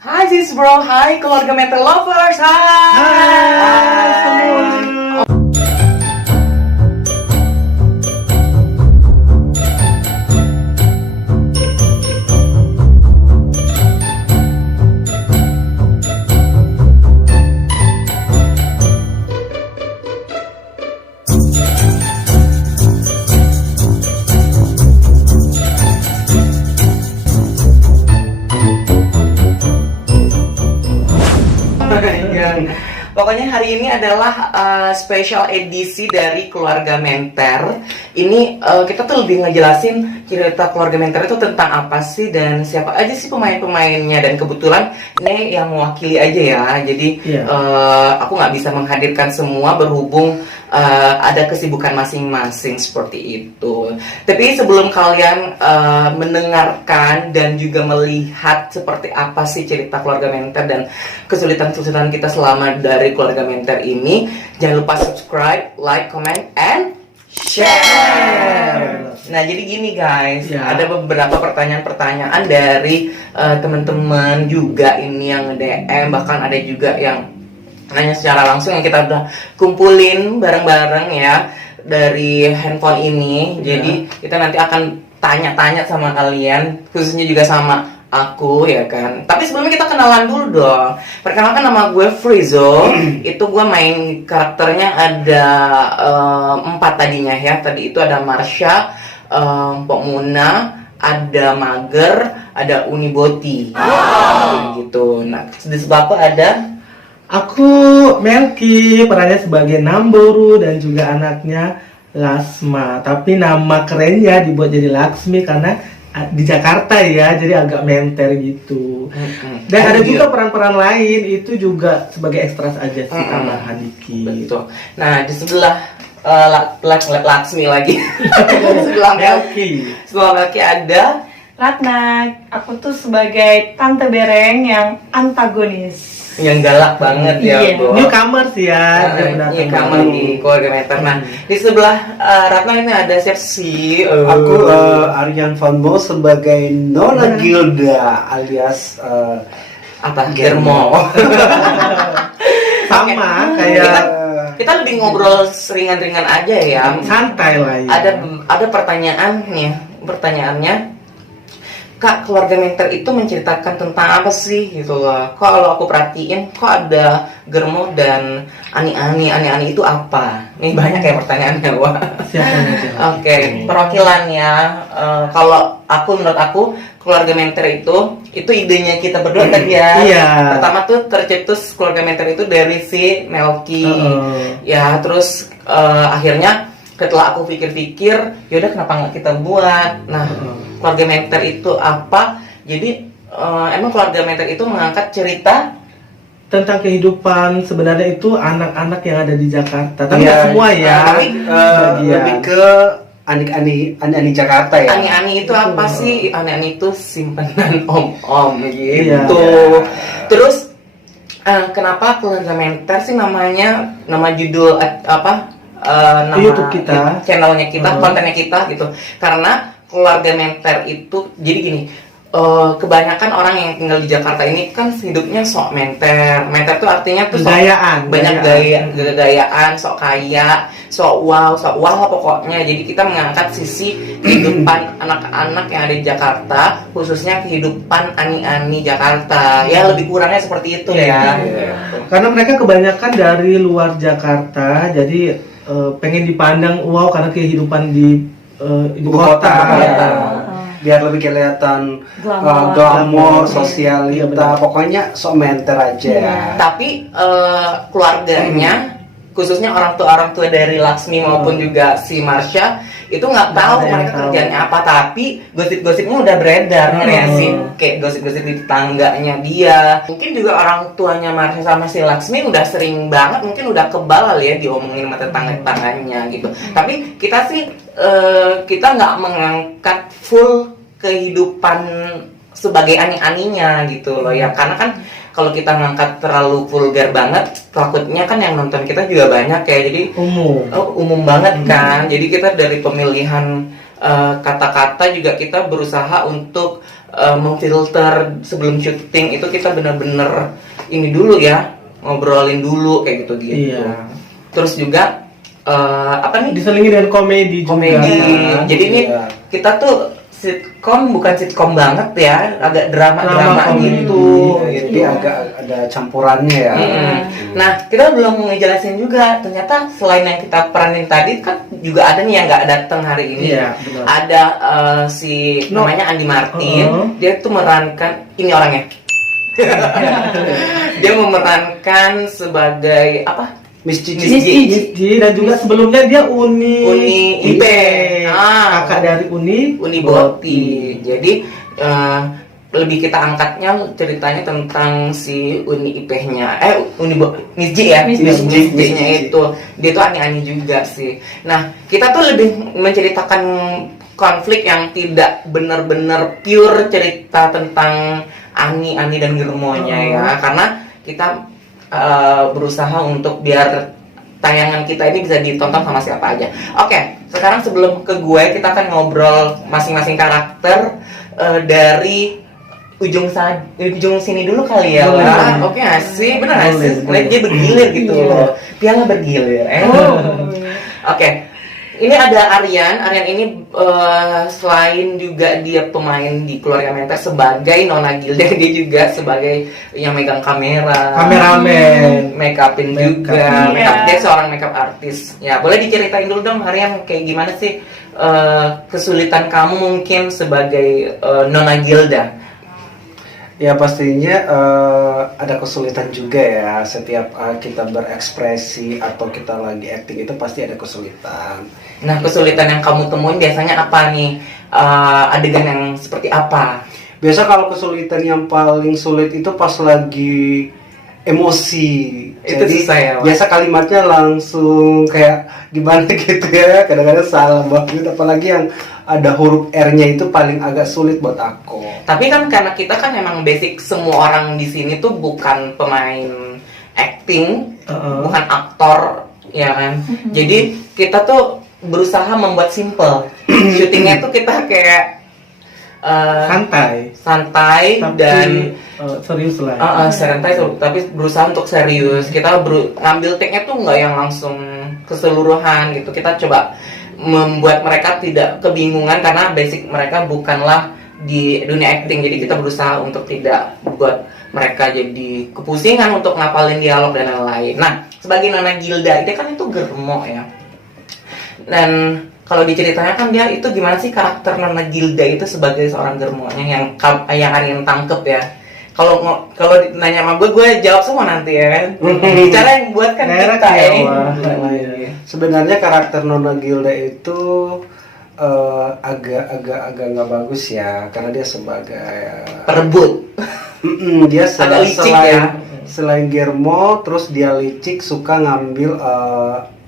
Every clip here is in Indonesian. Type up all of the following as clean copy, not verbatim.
Hai sis bro, hai keluarga mental lovers, hai semua. Pokoknya hari ini adalah special edisi dari Keluarga Menter. Ini kita tuh lebih ngejelasin cerita Keluarga Menter itu tentang apa sih dan siapa aja sih pemain-pemainnya. Dan kebetulan ini yang mewakili aja ya. Jadi aku nggak bisa menghadirkan semua berhubung ada kesibukan masing-masing seperti itu. Tapi sebelum kalian mendengarkan dan juga melihat seperti apa sih cerita Keluarga Menter dan kesulitan-kesulitan kita selama dari Keluarga Menter ini, jangan lupa subscribe, like, comment, and share. Nah jadi gini guys, ada beberapa pertanyaan-pertanyaan dari teman-teman juga ini yang nge-DM, bahkan ada juga yang nanya secara langsung yang kita udah kumpulin bareng-bareng ya dari handphone ini. Jadi kita nanti akan tanya-tanya sama kalian, khususnya juga sama aku ya kan. Tapi sebelumnya kita kenalan dulu dong. Perkenalkan, nama gue Frizo. Itu gue main karakternya ada 4 tadinya ya. Tadi itu ada Marsha, Pok Muna, ada Mager, ada Uniboti. Gitu. Nah di sebelahku ada aku Melki, perannya sebagai Namboru dan juga anaknya Lasma. Tapi nama kerennya dibuat jadi Laksmi karena di Jakarta ya, jadi agak menter gitu. Dan ada juga peran-peran lain itu juga sebagai ekstras aja sih, tambahan dikit. Betul. Nah di sebelah Laksmi lagi. Di sebelah Melki. Sebelah Melki ada Ratna. Aku tuh sebagai Tante Bereng yang antagonis, yang galak banget ya, Bro. Newcomer sih ya. Newcomer di Keluarga Menter. Nah, di sebelah Ratna ini ada siapa sih? Aku Aryan Vanmo sebagai Nona Gilda alias apa? Germo. Sama kayak kita lebih ngobrol ringan-ringan aja ya. Santai lah ya. Ada pertanyaan nih. Pertanyaannya, Kak, Keluarga Menter itu menceritakan tentang apa sih gitu loh. Kok kalau aku perhatiin kok ada Germo dan Ani-Ani. Ani-Ani itu apa? Nih banyak ya pertanyaannya, wah. Oke, perwakilan ya. Kalau menurut aku Keluarga Menter itu idenya kita berdua tadi ya. Iya. Pertama tuh tercetus Keluarga Menter itu dari si Melki. Ya, terus akhirnya setelah aku pikir-pikir, yaudah kenapa nggak kita buat? Nah, Keluarga Menter itu apa? Jadi emang Keluarga Menter itu mengangkat cerita tentang kehidupan sebenarnya itu anak-anak yang ada di Jakarta. Tapi nggak semua ya. Tapi lebih ke Ani Jakarta ya. Ani-Ani itu apa sih? Ani-Ani itu simpanan om-om gitu. Iya. Terus kenapa Keluarga Menter sih namanya, nama judul nama YouTube kita, channelnya kita, kontennya kita gitu. Karena Keluarga Menter itu jadi gini, kebanyakan orang yang tinggal di Jakarta ini kan hidupnya sok menter. Menter tuh artinya tuh banyak gaya-gayaan, sok kaya, sok wow lah pokoknya. Jadi kita mengangkat sisi kehidupan anak-anak yang ada di Jakarta, khususnya kehidupan Ani-Ani Jakarta. Ya lebih kurangnya seperti itu ya. Karena mereka kebanyakan dari luar Jakarta, jadi pengen dipandang wow karena kehidupan di ibu kota. Biar lebih kelihatan glamor, sosialita, pokoknya sok menter aja. Tapi keluarganya, khususnya orang tua dari Laksmi maupun juga si Marsha itu nggak tahu mereka kerjaannya apa, tapi gosip-gosipnya udah beredar ya sih, kayak gosip-gosip di tetangganya dia. Mungkin juga orang tuanya Marsha sama si Laksmi udah sering banget, mungkin udah kebal ya diomongin sama tetangga-tetangganya gitu. Tapi kita sih kita nggak mengangkat full kehidupan sebagai ani-aninya gitu loh ya, karena kan kalau kita ngangkat terlalu vulgar banget, takutnya kan yang nonton kita juga banyak ya, jadi umum banget kan. Jadi kita dari pemilihan kata-kata juga kita berusaha untuk memfilter sebelum syuting itu kita bener-bener ini dulu ya, ngobrolin dulu kayak gitu-gitu. Iya. Terus juga apa nih? Diselingi dengan komedi juga. Komedi. kan? Jadi ini Iya. kita tuh sitkom, bukan sitkom banget ya, agak drama-drama Drama gitu. komedi. Jadi agak ada campurannya ya. Nah, kita belum ngejelasin juga, ternyata selain yang kita peranin tadi kan juga ada nih yang nggak datang hari ini. Iya, benar. Ada si No. namanya Andi Martin, Uh-huh. dia tuh memerankan ini orangnya. Dia memerankan sebagai apa? Miss Cici. Miss Cici. Miss Ji, dan juga sebelumnya dia Uni IP. Ah. kakak dari Uni Uniboti. Jadi lebih kita angkatnya ceritanya tentang si Uni IP-nya. Miss Ji ya. Miss Ji. J-nya itu. Dia tuh aneh-aneh juga sih. Nah, kita tuh lebih menceritakan konflik yang tidak benar-benar pure cerita tentang Ani dan Germonya ya. Karena kita berusaha untuk biar tayangan kita ini bisa ditonton sama siapa aja. Oke, sekarang sebelum ke gue, kita akan ngobrol masing-masing karakter dari ujung sini dulu kali ya. Boleh. Lah. Oke nggak sih? Bener nggak Boleh, sih? boleh. Ngeliat dia bergilir gitu Iya. loh. Piala bergilir. Oke. Ini ada Aryan. Aryan ini selain juga dia pemain di Keluarga Menter sebagai Nona Gilda, dia juga sebagai yang megang kamera, kameramen. make upin juga. Iya. Makeup, dia seorang makeup artis. Ya, boleh diceritain dulu dong Aryan, kayak gimana sih kesulitan kamu mungkin sebagai Nona Gilda? Ya pastinya ada kesulitan juga ya, setiap kita berekspresi atau kita lagi acting itu pasti ada kesulitan. Nah, kesulitan yang kamu temuin biasanya apa nih? Adegan yang seperti apa? Biasa kalau kesulitan yang paling sulit itu pas lagi emosi. Itu Jadi susah ya, Wak? biasa kalimatnya langsung kayak gimana gitu ya, kadang-kadang salah banget, apalagi yang ada huruf R-nya itu paling agak sulit buat aku. Tapi kan karena kita kan emang basic semua orang di sini tuh bukan pemain acting, bukan aktor, ya kan. Jadi kita tuh berusaha membuat simple. Syutingnya tuh kita kayak santai Tapi dan serius lah. santai, tapi berusaha untuk serius. Kita ngambil take-nya tuh nggak yang langsung keseluruhan gitu. Kita coba membuat mereka tidak kebingungan karena basic mereka bukanlah di dunia acting. Jadi kita berusaha untuk tidak buat mereka jadi kepusingan untuk ngapalin dialog dan lain-lain. Nah, sebagai Nona Gilda, dia kan itu germo ya. Dan kalau diceritanya kan dia itu gimana sih karakter Nona Gilda itu sebagai seorang germonya yang Aryan tangkep ya. Kalau nanya sama gue jawab semua nanti ya kan. Cara yang buat kan Direct kita ya, ya. Wah. Sebenarnya karakter Nona Gilda itu agak nggak bagus ya, karena dia sebagai Perebut. dia Agak licik ya. selain Germo, terus dia licik, suka ngambil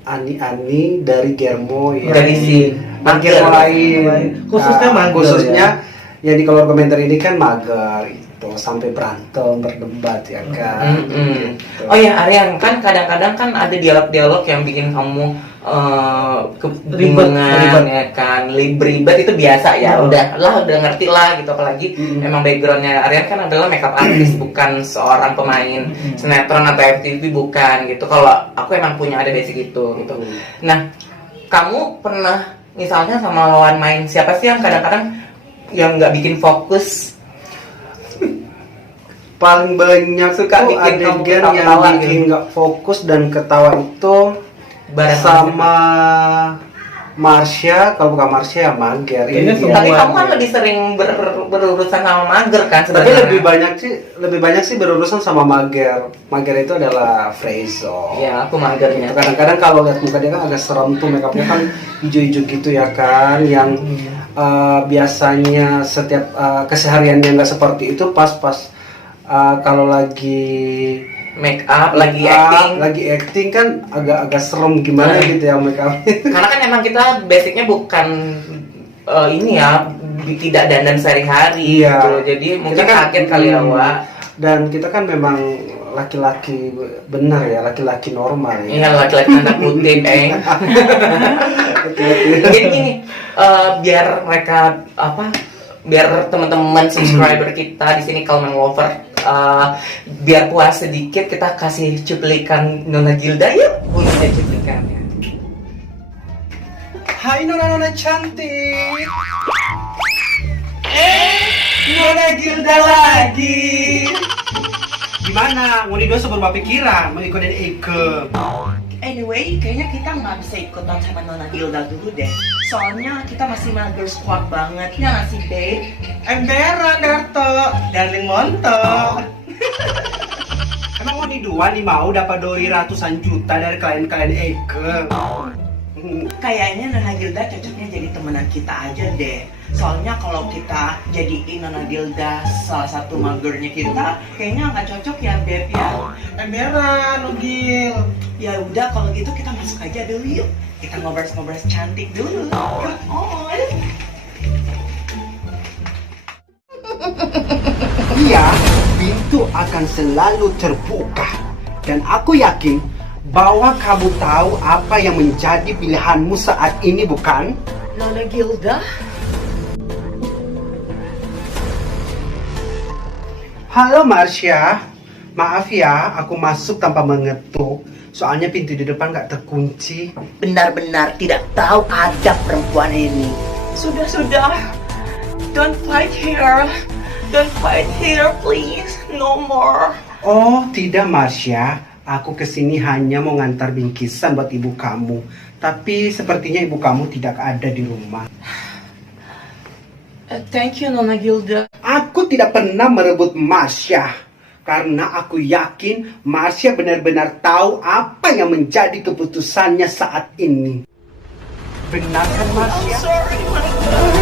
ani-ani dari Germo ya. Dari si Germo lain. Khususnya Nah, mager khususnya ya di Keluarga Menter ini kan mager itu, sampai berantem, berdebat ya kan. Gitu. Oh ya Aryan, kan kadang-kadang kan ada dialog-dialog yang bikin kamu kebingungan Ribet. ya kan, ribet itu biasa ya. Udah ngerti lah gitu, apalagi emang backgroundnya Aryan kan adalah makeup artist, bukan seorang pemain sinetron atau FTV, bukan gitu. Kalau aku emang punya ada basic itu gitu. Nah, kamu pernah misalnya sama lawan main siapa sih yang kadang-kadang yang nggak bikin fokus? Paling banyak Suka tuh bikin kamu adegan yang ketawa bikin gitu. nggak fokus dan ketawa itu Bareng sama Marsha. Kalau bukan Marsha ya Mager. Kayaknya Ini semua Tapi dia. kamu kan lebih sering berurusan sama mager kan Tapi sebenarnya. lebih banyak sih berurusan sama Mager. Mager itu adalah Freyzo. Ya, aku magernya. Kadang-kadang kalau lihat muka dia kan agak serem tuh, makeupnya kan hijau-hijau gitu ya kan, yang biasanya setiap kesehariannya nggak seperti itu, pas kalau lagi Make up, lagi acting kan agak serem gimana gitu ya makeupnya. Karena kan emang kita basicnya bukan ini ya, tidak dandan sehari-hari Iya. gitu. Jadi mungkin Kita kan- kaget kali ya, Wak. Dan kita kan memang laki-laki benar ya, laki-laki normal ya. Iya, laki-laki tanda kutip, Jadi gini, biar mereka biar teman-teman subscriber kita di sini Kalman Lover biar puas sedikit, kita kasih cuplikan Nona Gilda yuk. Ada cuplikannya. Hai nona-nona cantik. Nona Gilda lagi. Gimana? Ngoni dua sebelum pikiran mau ikut Eke. Anyway, kayaknya kita nggak bisa ikutan sama Nona Gilda dulu deh. Soalnya kita masih mager squad banget, ya nggak sih, babe? Emberan Darto, darling montok. Emang Ngoni dua nih mau dapat doi ratusan juta dari klien-klien Eke. Kayaknya Nona Gilda cocoknya jadi temenan kita aja deh. Soalnya kalau kita jadiin Nona Gilda salah satu magernya kita, kayaknya nggak cocok ya, Beb ya. Emberan, Gil. Ya udah kalau gitu kita masuk aja dulu yuk. Kita ngobrol-ngobrol cantik dulu. Yuk, on. Iya, pintu akan selalu terbuka. Dan aku yakin bahwa kamu tahu apa yang menjadi pilihanmu saat ini, bukan? Nona Gilda? Halo Marsha, maaf ya aku masuk tanpa mengetuk. Soalnya pintu di depan gak terkunci. Benar-benar tidak tahu adab perempuan ini. Sudah. Don't fight here. Don't fight here, please. No more. Oh tidak Marsha, aku kesini hanya mau ngantar bingkisan buat ibu kamu. Tapi sepertinya ibu kamu tidak ada di rumah. Thank you, Nona Gilda. Aku tidak pernah merebut Marsha. Karena aku yakin Marsha benar-benar tahu apa yang menjadi keputusannya saat ini. Benar kan Marsha? Sorry, my God.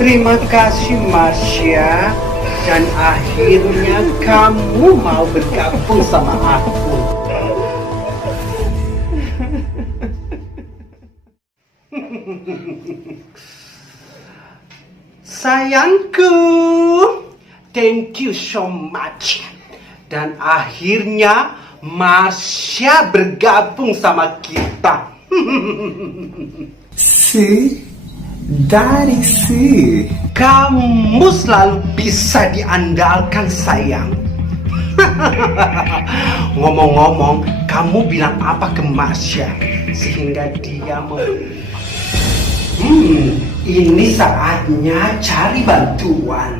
Terima kasih Marsha. Dan akhirnya kamu mau bergabung sama aku. Sayangku, thank you so much. Dan akhirnya Marsha bergabung sama kita. Si, Daddy si. Kamu selalu bisa diandalkan sayang. Ngomong-ngomong, kamu bilang apa ke Marsha sehingga dia mau... ini saatnya cari bantuan.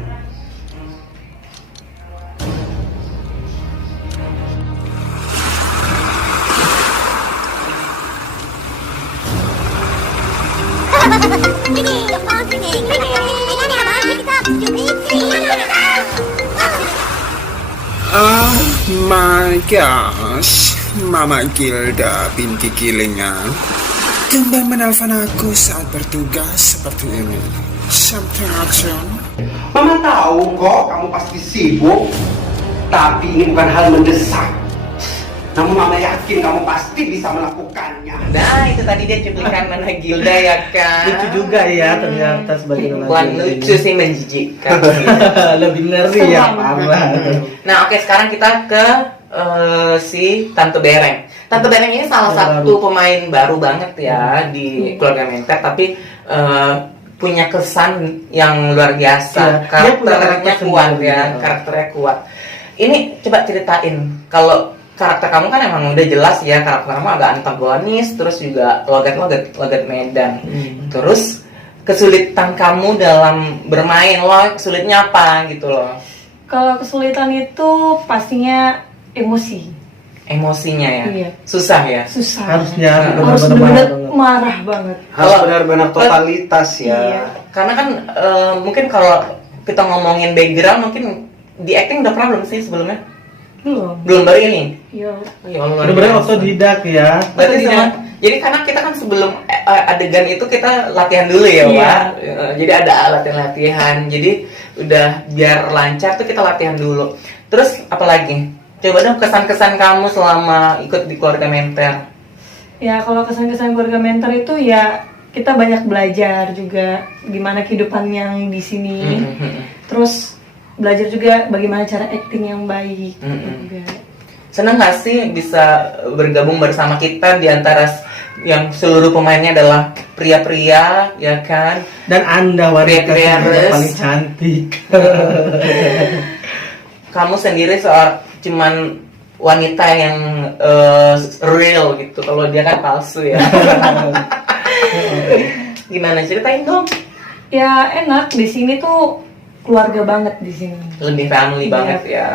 Oh my gosh, Mama Gilda binti Gilingan kembali menelpon aku saat bertugas seperti ini. Something urgent. Mama tahu kok kamu pasti sibuk, tapi ini bukan hal mendesak. Namun Mama yakin kamu pasti bisa melakukannya. Nah, itu tadi dia cuplikan Nona Gilda ya kan. Lucu juga ya ternyata sebagai Nona Bukan Gilda lucu ini. sih, menjijikkan. Lebih ngeri ya, parah. Nah, oke, sekarang kita ke si Tante Bereng. Tante Bereng ini salah satu pemain baru banget ya di Keluarga Menter, tapi punya kesan yang luar biasa. Iya, dia punya Karakternya karakter kuat sendiri, ya, ya. karakternya kuat. Ini coba ceritain, kalau karakter kamu kan emang udah jelas ya, karakter kamu agak antagonis, terus juga logat Medan. Terus kesulitan kamu dalam bermain, lo sulitnya apa gitu loh? Kalau kesulitan itu pastinya emosi. Emosinya ya, Iya. susah ya. Susah. Harusnya Harus benar-benar benar-benar banget. marah banget. Harus benar-benar totalitas ya. Iya. Karena kan mungkin kalau kita ngomongin background, mungkin di acting udah pernah belum sih sebelumnya? Belum baru ini. Yo. Ya Allah, luar Benar-benar biasa. otodidak ya. Berarti Otodidak. sama. Jadi karena kita kan sebelum adegan itu kita latihan dulu ya, Iya. Pak. Jadi ada latihan-latihan. Jadi udah biar lancar tuh kita latihan dulu. Terus apalagi? Coba dong kesan-kesan kamu selama ikut di Keluarga Menter. Ya kalau kesan-kesan keluarga mentor itu ya kita banyak belajar juga gimana kehidupan yang di sini. Terus belajar juga bagaimana cara acting yang baik. Mm-mm. Juga. Senang nggak sih bisa bergabung bersama kita di antara yang seluruh pemainnya adalah pria-pria, ya kan? Dan Anda wanita Pria-pria yang res. paling cantik. Kamu sendiri cuman wanita yang real gitu. Kalau dia kan palsu ya. Gimana, ceritain dong? Ya enak di sini tuh, keluarga banget di sini. Lebih family Iya. banget ya.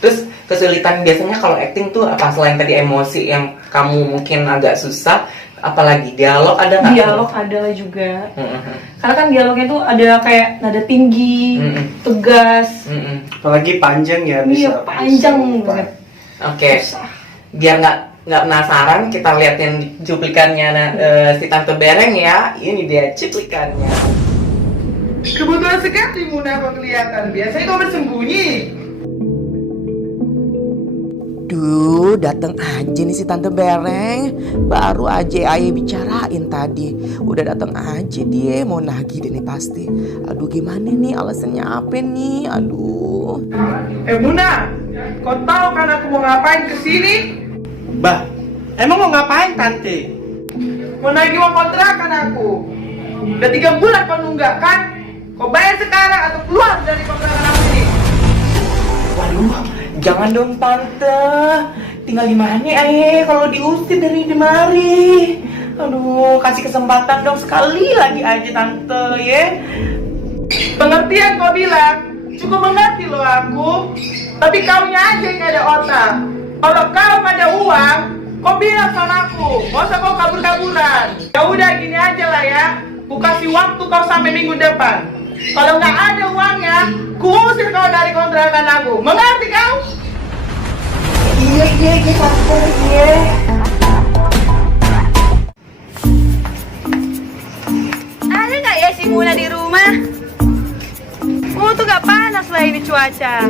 Terus kesulitan biasanya kalau acting tuh apa, selain tadi emosi yang kamu mungkin agak susah, apalagi dialog ada nggak? Dialog adalah juga. Mm-mm. Karena kan dialognya tuh ada kayak nada tinggi, tegas. Mm-mm. Apalagi panjang ya, bisa. Iya, panjang banget. Oke, biar nggak penasaran, kita liatin cuplikannya si Tante Bereng ya. Ini dia cuplikannya. Kebetulan sekali Muna kau kelihatan. Biasanya kau bersembunyi. Duh, dateng aja nih si Tante Bereng. Baru aja Aye bicarain tadi. Udah dateng aja dia, mau nagih deh nih pasti. Aduh, gimana nih, alasannya apa nih? Aduh. Muna, kau tahu kan aku mau ngapain kesini? Bah, emang mau ngapain tante? Mau nagih uang kontrakan aku. Udah 3 bulan kau nunggak kan? Kau bayar sekarang atau keluar dari kontrakan aku ini. Waduh, jangan dong Tante. Tinggal di mana Aye kalau diusir dari dimari? Aduh, kasih kesempatan dong sekali lagi aja Tante ya. Pengertian kau bilang, cukup mengerti loh aku. Tapi kaunya aja yang gak ada otak. Kalau kau gak ada uang, kau bilang sama aku. Gak usah kau kabur-kaburan. Ya udah gini aja lah ya. Ku kasih waktu kau sampai minggu depan. Kalau nggak ada uangnya, ku usir kau dari kontrakan aku. Mengerti kau? Iya Tante, iya. Ada nggak ya si Muna di rumah? Oh tuh gak panas lah ini cuaca.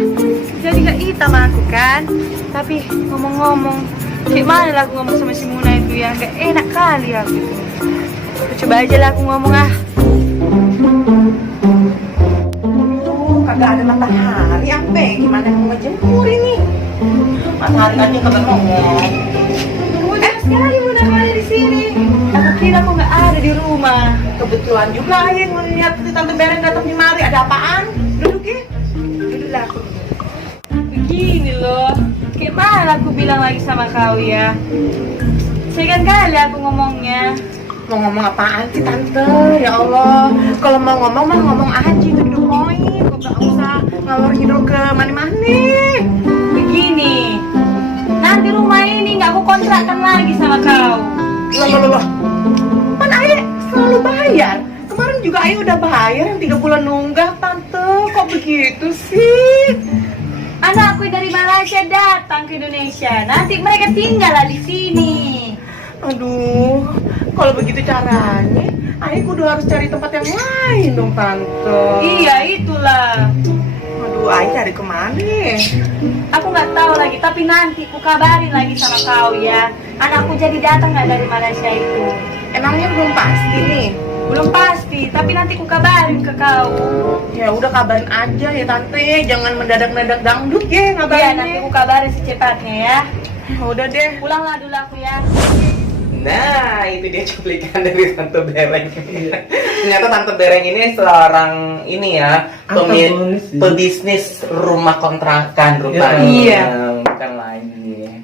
Jadi gak hitam aku kan. Tapi ngomong-ngomong, gimana lah aku ngomong sama si Muna itu ya? Gak enak kali aku. Coba aja lah aku ngomong ah. Kagak ada matahari apa? Gimana mau ngejemur ini? Matahari aja kagak ngomong. Sekali Muna kau ada di sini. Aku kira kau nggak ada di rumah. Kebetulan juga Aye ngeliat si Tante Bereng datang di mari. Ada apaan? Duduk ya. Duduklah aku. Begini loh. Gimana aku bilang lagi sama kau ya? Segan kali aku ngomongnya. Mau ngomong apaan sih Tante? Ya Allah. Kalau mau ngomong mah ngomong aja duduk poin. Kok gak usah ngalor ngidul ke mana-mana. Begini. Nanti rumah ini nggak aku kontrakkan lagi sama kau. Loh. Kan Aye selalu bayar. Kemarin juga Aye udah bayar yang 3 bulan nunggak Tante. Kok begitu sih? Anakku dari Malaysia datang ke Indonesia. Nanti mereka tinggal lah di sini. Aduh, kalau begitu caranya, Aye kudu harus cari tempat yang lain dong Tante. Iya itulah. Aduh, Aye cari kemana? Aku nggak tahu lagi. Tapi nanti ku kabarin lagi sama kau ya. Anakku jadi datang nggak dari Malaysia itu. Emangnya belum pasti nih? Belum pasti. Tapi nanti ku kabarin ke kau. Ya udah kabarin aja ya Tante, jangan mendadak-mendadak dangdut ya Iya nanti ngabarinnya. ku kabarin secepatnya ya. Udah deh. Pulanglah dulu aku ya. Nah, itu dia cuplikan dari Tante Bereng. Ternyata Tante Bereng ini seorang ini ya, Antagonis sih. pebisnis rumah kontrakan rupanya. Iya. Bukan lagi.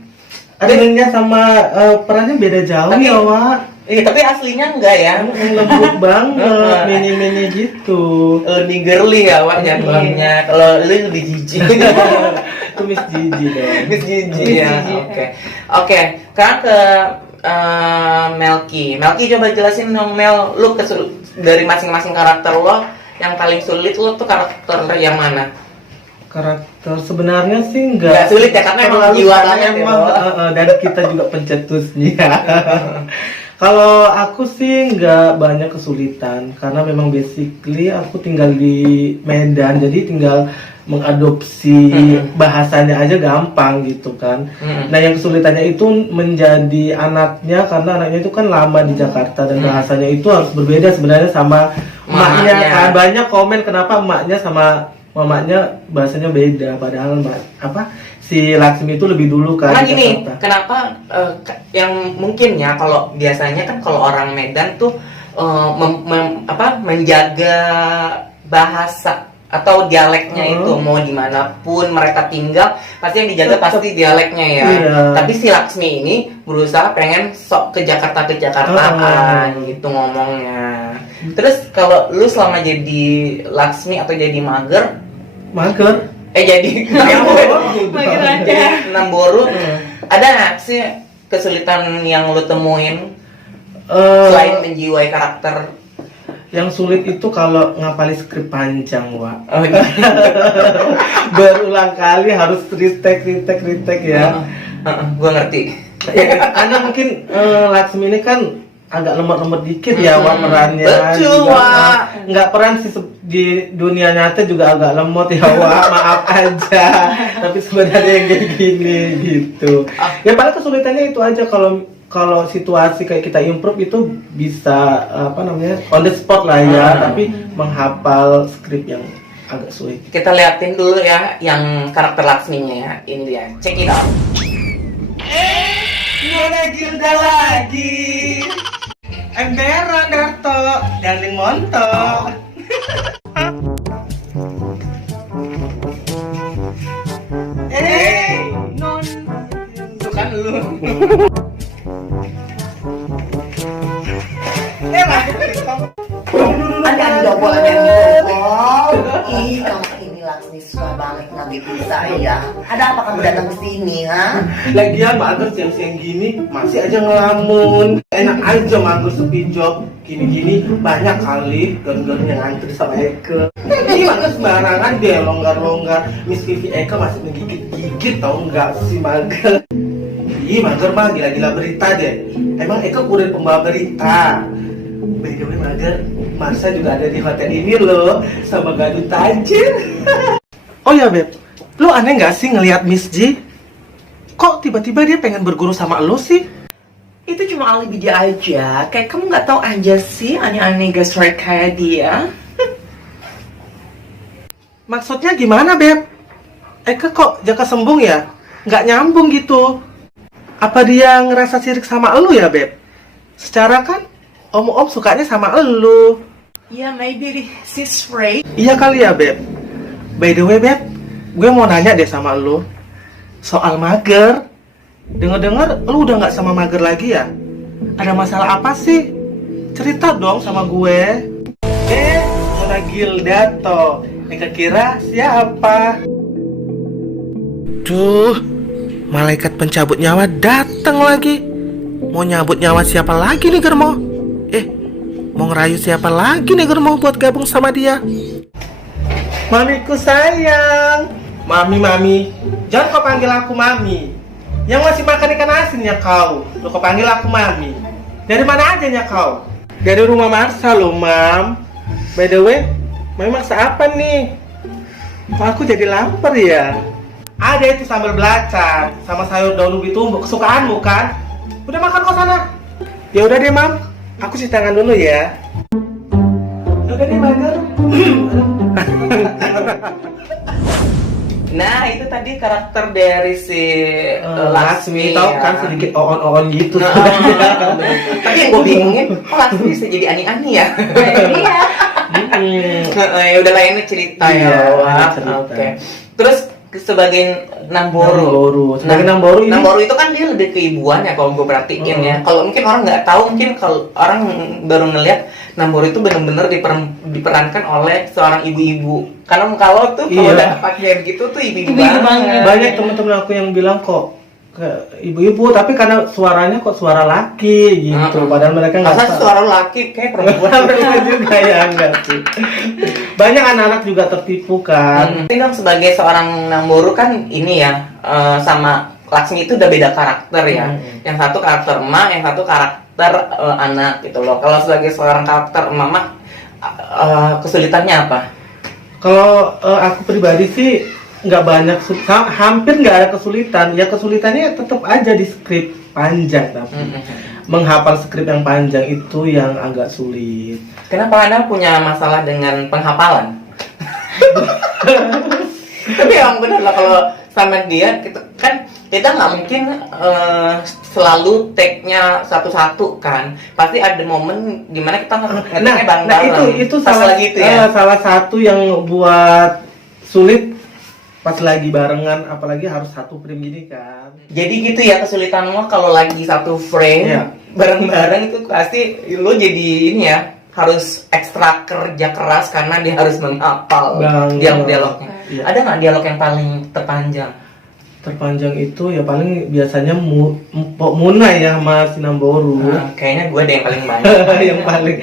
Adanya sama perannya beda jauh Tapi- ya, Wak. Iya, tapi aslinya enggak ya. Yang lembut banget, mini-mini gitu. Lebih girly ya, Wak, jatuhnya. Kalau lu lebih jijik. Itu Miss Gigi dong. Miss Gigi Miss ya. Gigi. Oke. Sekarang ke Melki. Melki coba jelasin dong Mel, lu dari masing-masing karakter lo yang paling sulit lo tuh karakter yang mana? Karakter sebenarnya sih Nggak sulit ya, karena emang terlalu jiwa karena banget ya, emang, Bo. dan kita juga pencetusnya. Kalau aku sih nggak banyak kesulitan karena memang basically aku tinggal di Medan, jadi tinggal mengadopsi bahasanya aja gampang gitu kan. Nah yang kesulitannya itu menjadi anaknya, karena anaknya itu kan lama di Jakarta dan bahasanya itu harus berbeda sebenarnya sama emaknya Mamanya. kan. Banyak komen kenapa emaknya sama mamanya bahasanya beda. Padahal si Laksmi itu lebih dulu kan. Karena gini, Jakarta. kenapa yang mungkin ya kalau biasanya kan kalau orang Medan tuh menjaga bahasa atau dialeknya itu mau dimanapun mereka tinggal pasti yang dijaga pasti dialeknya ya. Iya. Tapi si Laksmi ini berusaha pengen sok ke Jakartaan gitu ngomongnya. Terus kalau lu selama jadi Laksmi atau jadi mager jadi mager aja Namboru, ada nggak sih kesulitan yang lu temuin selain menjiwai karakter? Yang sulit itu kalau ngapalin skrip panjang, Wak. Oh, iya. Berulang kali harus retake ya. Gue ngerti. Ya, karena mungkin Laksmi ini kan agak lemot-lemot dikit ya Wak perannya. Betul, Wak. Nggak peran sih di dunia nyata juga agak lemot ya Wak. Maaf aja. Tapi sebenarnya yang kayak gini gitu. Ya paling kesulitannya itu aja kalau situasi kayak kita improve itu bisa on the spot lah ya, tapi menghafal skrip yang agak sulit. Kita liatin dulu ya yang karakter Laksminya ya. Ini dia. Check it out. Nona Gilda lagi. Emberan Darto, Darling Montok. Non. Itu kan lu. Ada double ada yang dibobol. Ih, kamu ini Laksmi suka banget ngagetin saya. Ada apa kamu datang ke sini, ha? Lagian mager siang-siang gini masih aja ngelamun. Enak aja mager sepi job. Gini-gini banyak kali gon-gon yang ngantri sama Eka. Ini mager sembarangan deh, longgar-longgar. Miss Vivi Eka masih menggigit-gigit tau nggak sih mager. Ih mager mah gila-gila berita deh. Emang Eka kurir pembawa berita. By the way mager, Marsha juga ada di hotel ini loh, sama Gadut Tajir. Oh ya Beb, lu aneh nggak sih ngelihat Miss Ji? Kok tiba-tiba dia pengen berguru sama lu sih? Itu cuma alibi dia aja. Kayak kamu nggak tahu aja sih aneh-aneh gaslight kayak dia. Maksudnya gimana Beb? Eka kok jaka sembung ya? Nggak nyambung gitu. Apa dia ngerasa sirik sama lu ya Beb? Secara kan om sukanya sama elu. Ya, maybe she's right. Iya kali ya Beb. By the way Beb, gue mau nanya deh sama lu soal mager. Dengar-dengar lu udah nggak sama mager lagi ya? Ada masalah apa sih? Cerita dong sama gue. Nona Gilda toh. Eka kira siapa? Duh, malaikat pencabut nyawa datang lagi. Mau nyabut nyawa siapa lagi nih Germo? Mau ngerayu siapa lagi nih Germo buat gabung sama dia? Mamiku sayang. Mami. Jangan kau panggil aku Mami. Yang masih makan ikan asin ya kau. Lu kau panggil aku Mami. Dari mana aja ya kau? Dari rumah Marsha lo, Mam. By the way, Mami masak apa nih? Kok aku jadi lapar ya? Ada itu sambal belacan sama sayur daun ubi tumbuk kesukaanmu kan? Udah makan kok sana. Ya udah deh, Mam. Aku cuci tangan dulu ya. Udah nih, Mager. Nah, itu tadi karakter dari si Laksmi. Tahu ya. kan sedikit on gitu. Tapi yang gue bingungin, kok Laksmi bisa jadi ani-ani ya? Iya. Ya udah lah ini cerita Iya, ya. Wak. cerita. Oke. Terus sebagai Namboru. Sebagai Namboru ini. Namboru itu kan dia lebih keibuan ya kalau gue perhatiin ya. Kalau mungkin orang nggak tahu, mungkin kalau orang baru ngeliat Namboru itu benar-benar diperankan oleh seorang ibu-ibu. Karena kalau tuh kalau Iya. udah pakaian gitu tuh ibu-ibu banget. Banyak teman-teman aku yang bilang kok ke ibu-ibu, tapi karena suaranya kok suara laki gitu. Padahal mereka nggak Masa suara laki kayak perempuan. Mereka juga ya enggak sih. Banyak anak-anak juga tertipu kan. Ini dong sebagai seorang Namboru kan ini ya sama Laksmi itu udah beda karakter ya. Yang satu karakter emak, yang satu karakter anak gitu loh. Kalau sebagai seorang karakter emak, kesulitannya apa? Kalau aku pribadi sih nggak banyak, hampir nggak ada kesulitan. Ya kesulitannya tetap aja di skrip panjang, tapi menghafal skrip yang panjang itu yang agak sulit. Kenapa Anda punya masalah dengan penghafalan? Tapi emang bener lah kalau sama dia kita nggak mungkin selalu take-nya satu-satu kan. Pasti ada momen dimana kita ngeteknya bareng-bareng. Itu pas salah, lagi itu ya. salah satu yang buat sulit pas lagi barengan, apalagi harus satu frame gini kan. Jadi gitu ya kesulitan lo kalau lagi satu frame Iya. bareng-bareng itu pasti lo jadi ini ya harus ekstra kerja keras karena dia harus menghafal Banget. dialog-dialognya. Iya. Ada nggak dialog yang paling terpanjang? Terpanjang itu ya paling biasanya Mpok Muna ya sama Sinamboru. Kayaknya gue deh yang paling banyak. Yang paling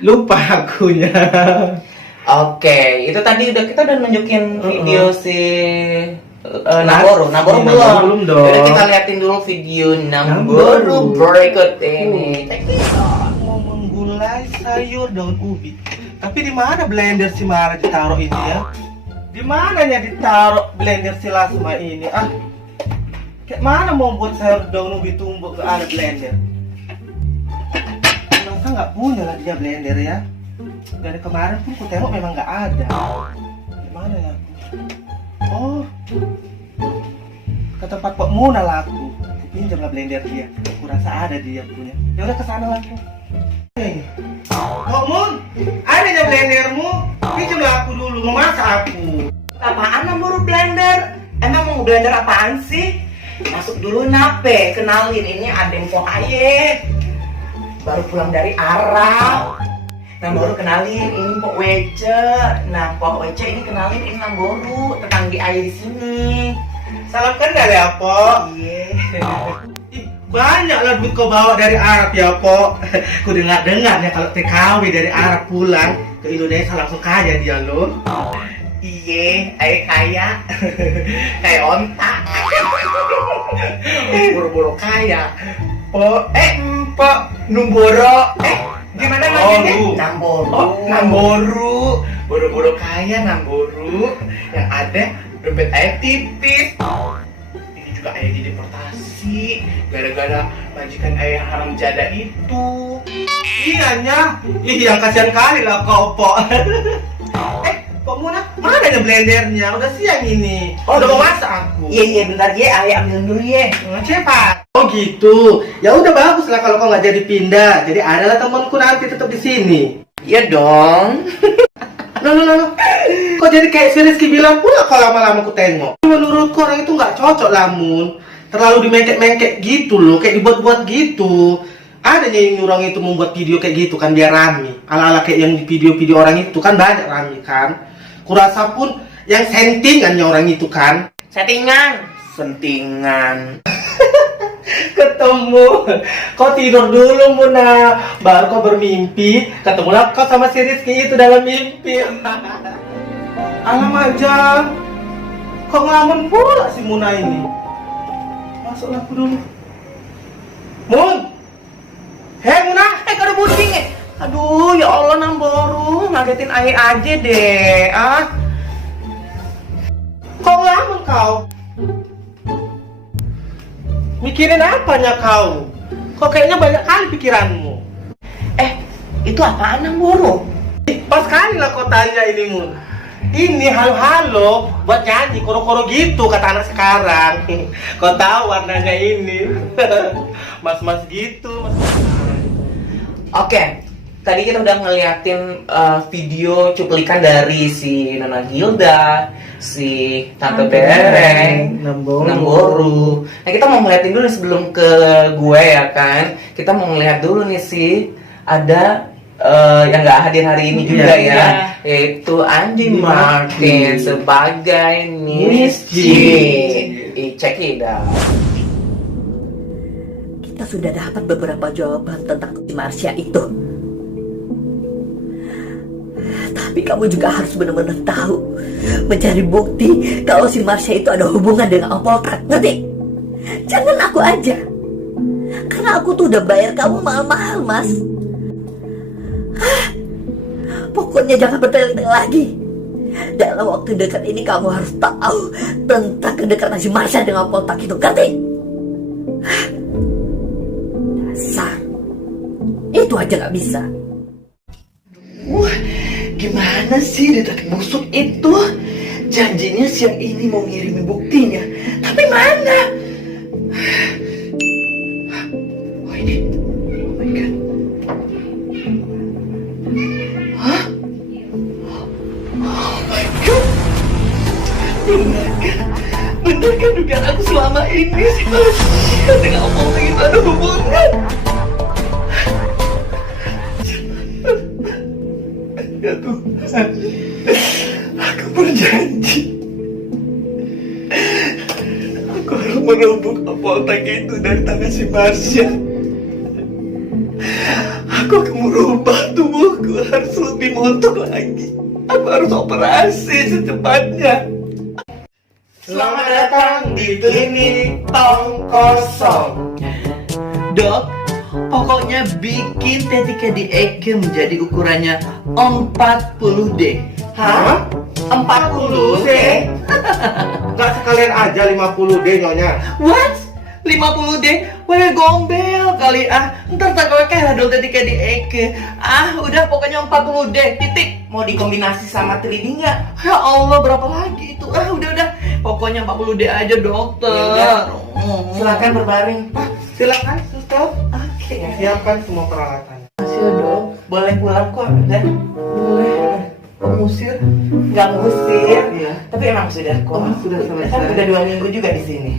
lupa akunya. Oke, itu tadi kita udah nunjukin video si Naboru Namboru. Namboru belum. belum dong. Udah kita liatin dulu video Namboru berikut ini. Check it out. Mau menggulai sayur daun ubi. Tapi di mana blender si Mara ditaruh ini ya? Di mananya ditaruh blender si Lasma ini? Kayak mana mau buat sayur daun ubi tumbuk nggak ada blender? Masa nggak punya lah dia blender ya? Dari kemarin pun ku tengok memang nggak ada. Gimana ya? Oh, ke tempat Pok Muna lah aku. Pinjam lah blender dia. Aku rasa ada dia punya. Ya udah kesana lah aku. Pok Mun, ada ya blendermu? Pinjam lah aku dulu, mau masak aku. Apaan Namboru blender? Emang mau blender apaan sih? Masuk dulu nape, kenalin ini adem Pok Aye. Baru pulang dari Arab. Namboru kenalin ini Pok Wece. Nah Pok Wece ini kenalin ini Namboru, tetangga Aye di sini. Salam kenal ya, Pok. Iya. Ih, banyak lah duit kau bawa dari Arab ya, Pok. Ku dengar-dengar ya kalau TKW dari Arab pulang ke Indonesia langsung kaya dia loh. Iya, Aye kaya. Kayak onta. Buru-buru kaya. Pok, Pok Numboro. Gimana namanya? Namboru. Oh, Namboru. Buru-buru kaya Namboru. Yang ada dompet Aye tipis. Ini juga Aye dideportasi gara-gara majikan Aye haram jada itu. Iyanya, yang kasihan kali lah kau, Pok. Pok Muna, mana ada blendernya? Udah siang ini. Oh, udah mau iya. masak aku. Iya, bentar ye, Aye ambil dulu ye. Cepat. Oh gitu. Ya udah bagus lah kalau kau nggak jadi pindah. Jadi adalah temanku nanti tetap di sini. Iya dong. Loh. Kok jadi kayak si Rizky bilang pula kalau lama-lama ku tengok. Menurutku orang itu nggak cocok lamun. Terlalu dimengkek-mengkek gitu loh, kayak dibuat-buat gitu. Adanya yang orang itu membuat video kayak gitu kan biar rame. Ala-ala kayak yang di video-video orang itu kan banyak rame kan. Kurasa pun yang settingannya orang itu kan. Sentingan. Ketemu. Kau tidur dulu Muna, baru kau bermimpi. Ketemulah kau sama si Rizky itu dalam mimpi. Alamak Jang, kok ngelamun pula si Muna ini. Masuklah aku dulu. Mun, hei Muna, Kau udah buding ya? Aduh, ya Allah Namboru, ngagetin Aye aja deh. kok ngelamun kau? Mikirin apanya kau? Kok kayaknya banyak kali pikiranmu. Itu apaan Namboru? Pas kali lah kau tanya ini Mun. Ini halo-halo buat nyanyi koro-koro gitu kata anak sekarang. Kau tahu warnanya ini. Mas-mas gitu. Oke, tadi kita udah ngeliatin video cuplikan dari si Nona Gilda, si Tante Bereng, Namboru. Nah kita mau ngeliatin dulu sebelum ke gue ya kan. Kita mau ngeliat dulu nih sih ada yang nggak hadir hari ini juga ya, yaitu Andy Martin sebagai Miss G. Check it out. Kita sudah dapat beberapa jawaban tentang si Marsha itu. Tapi kamu juga harus benar-benar tahu, mencari bukti kalau si Marsha itu ada hubungan dengan Om Poltak, ngerti? Jangan aku aja, karena aku tuh udah bayar kamu mahal-mahal, Mas. Pokoknya jangan bertele-tele lagi. Dalam waktu dekat ini kamu harus tahu tentang kedekatan si Marsha dengan Om Poltak itu, ngerti? Dasar, itu aja gak bisa. Gimana sih detektif busuk itu? Janjinya siang ini mau ngirimin buktinya. Tapi mana? Oh ini. Oh my god. Hah? Oh my god. Benar kan dugaan aku selama ini sih Masya dengan omong itu ada hubungan. Ya Tuhan, aku berjanji aku harus merebut apotek itu dari tangan si Marsha. Aku akan merubah tubuhku harus lebih montok lagi. Aku harus operasi secepatnya. Selamat datang di klinik tong kosong. Dok, pokoknya bikin Tetika di Eke menjadi ukurannya 40D. Hah? 40 deh? Nggak sekalian aja 50 deh Nyonya. What? 50D? Wah gombel kali Ntar tak kayak dong Tetika di Eke. Udah pokoknya 40D, titik. Mau dikombinasi sama 3D nggak? Ya Allah, berapa lagi itu? Udah. Pokoknya 40D aja dokter. Ya udah. Silakan berbaring. Silakan suster, Oke. siapkan semua peralatan. Makasih ya, Dok. Boleh pulang kok, dan boleh. Mengusir? Nggak ngusir. Iya. Tapi emang sudah kok. Sudah selesai. Kan udah 2 minggu juga di sini.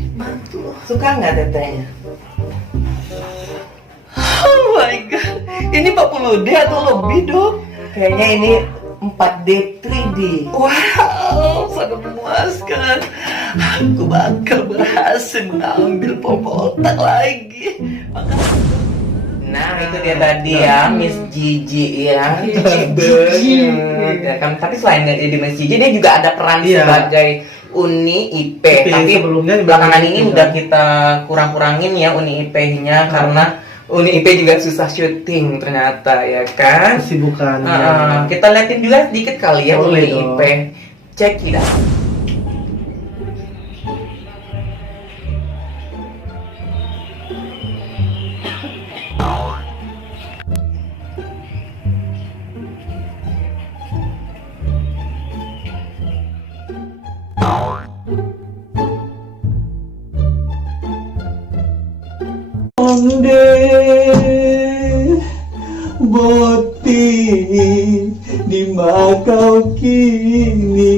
Suka nggak tetenya? Oh my god, ini 40D atau lebih dok? Kayaknya ini 4D 3D. Wow, sangat memuaskan. Aku bakal berhasil mengambil otak lagi. Nah, itu dia tadi ya, Miss Gigi ya. Gigi. Ya kan, tapi selain jadi Miss Gigi, dia juga ada peran Iya. sebagai Uni IP. Tapi sebelumnya belakangan ini juga. udah kita kurang-kurangin ya Uni IP-nya karena Uni IP juga susah syuting ternyata ya kan. Kesibukannya. Kita liatin juga sedikit kali ya Boleh Uni dong. IP. Check it out. Onde boti di kau kini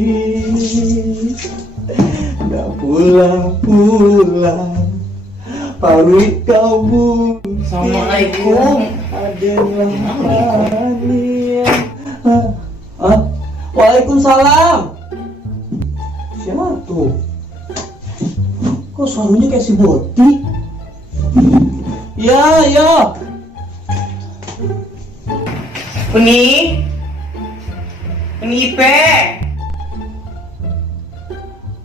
nggak pulang pamit kau bukti. Assalamualaikum. Waalaikumsalam. Siapa tuh? Kok suaranya kayak si Boti? Ya. Uni IP.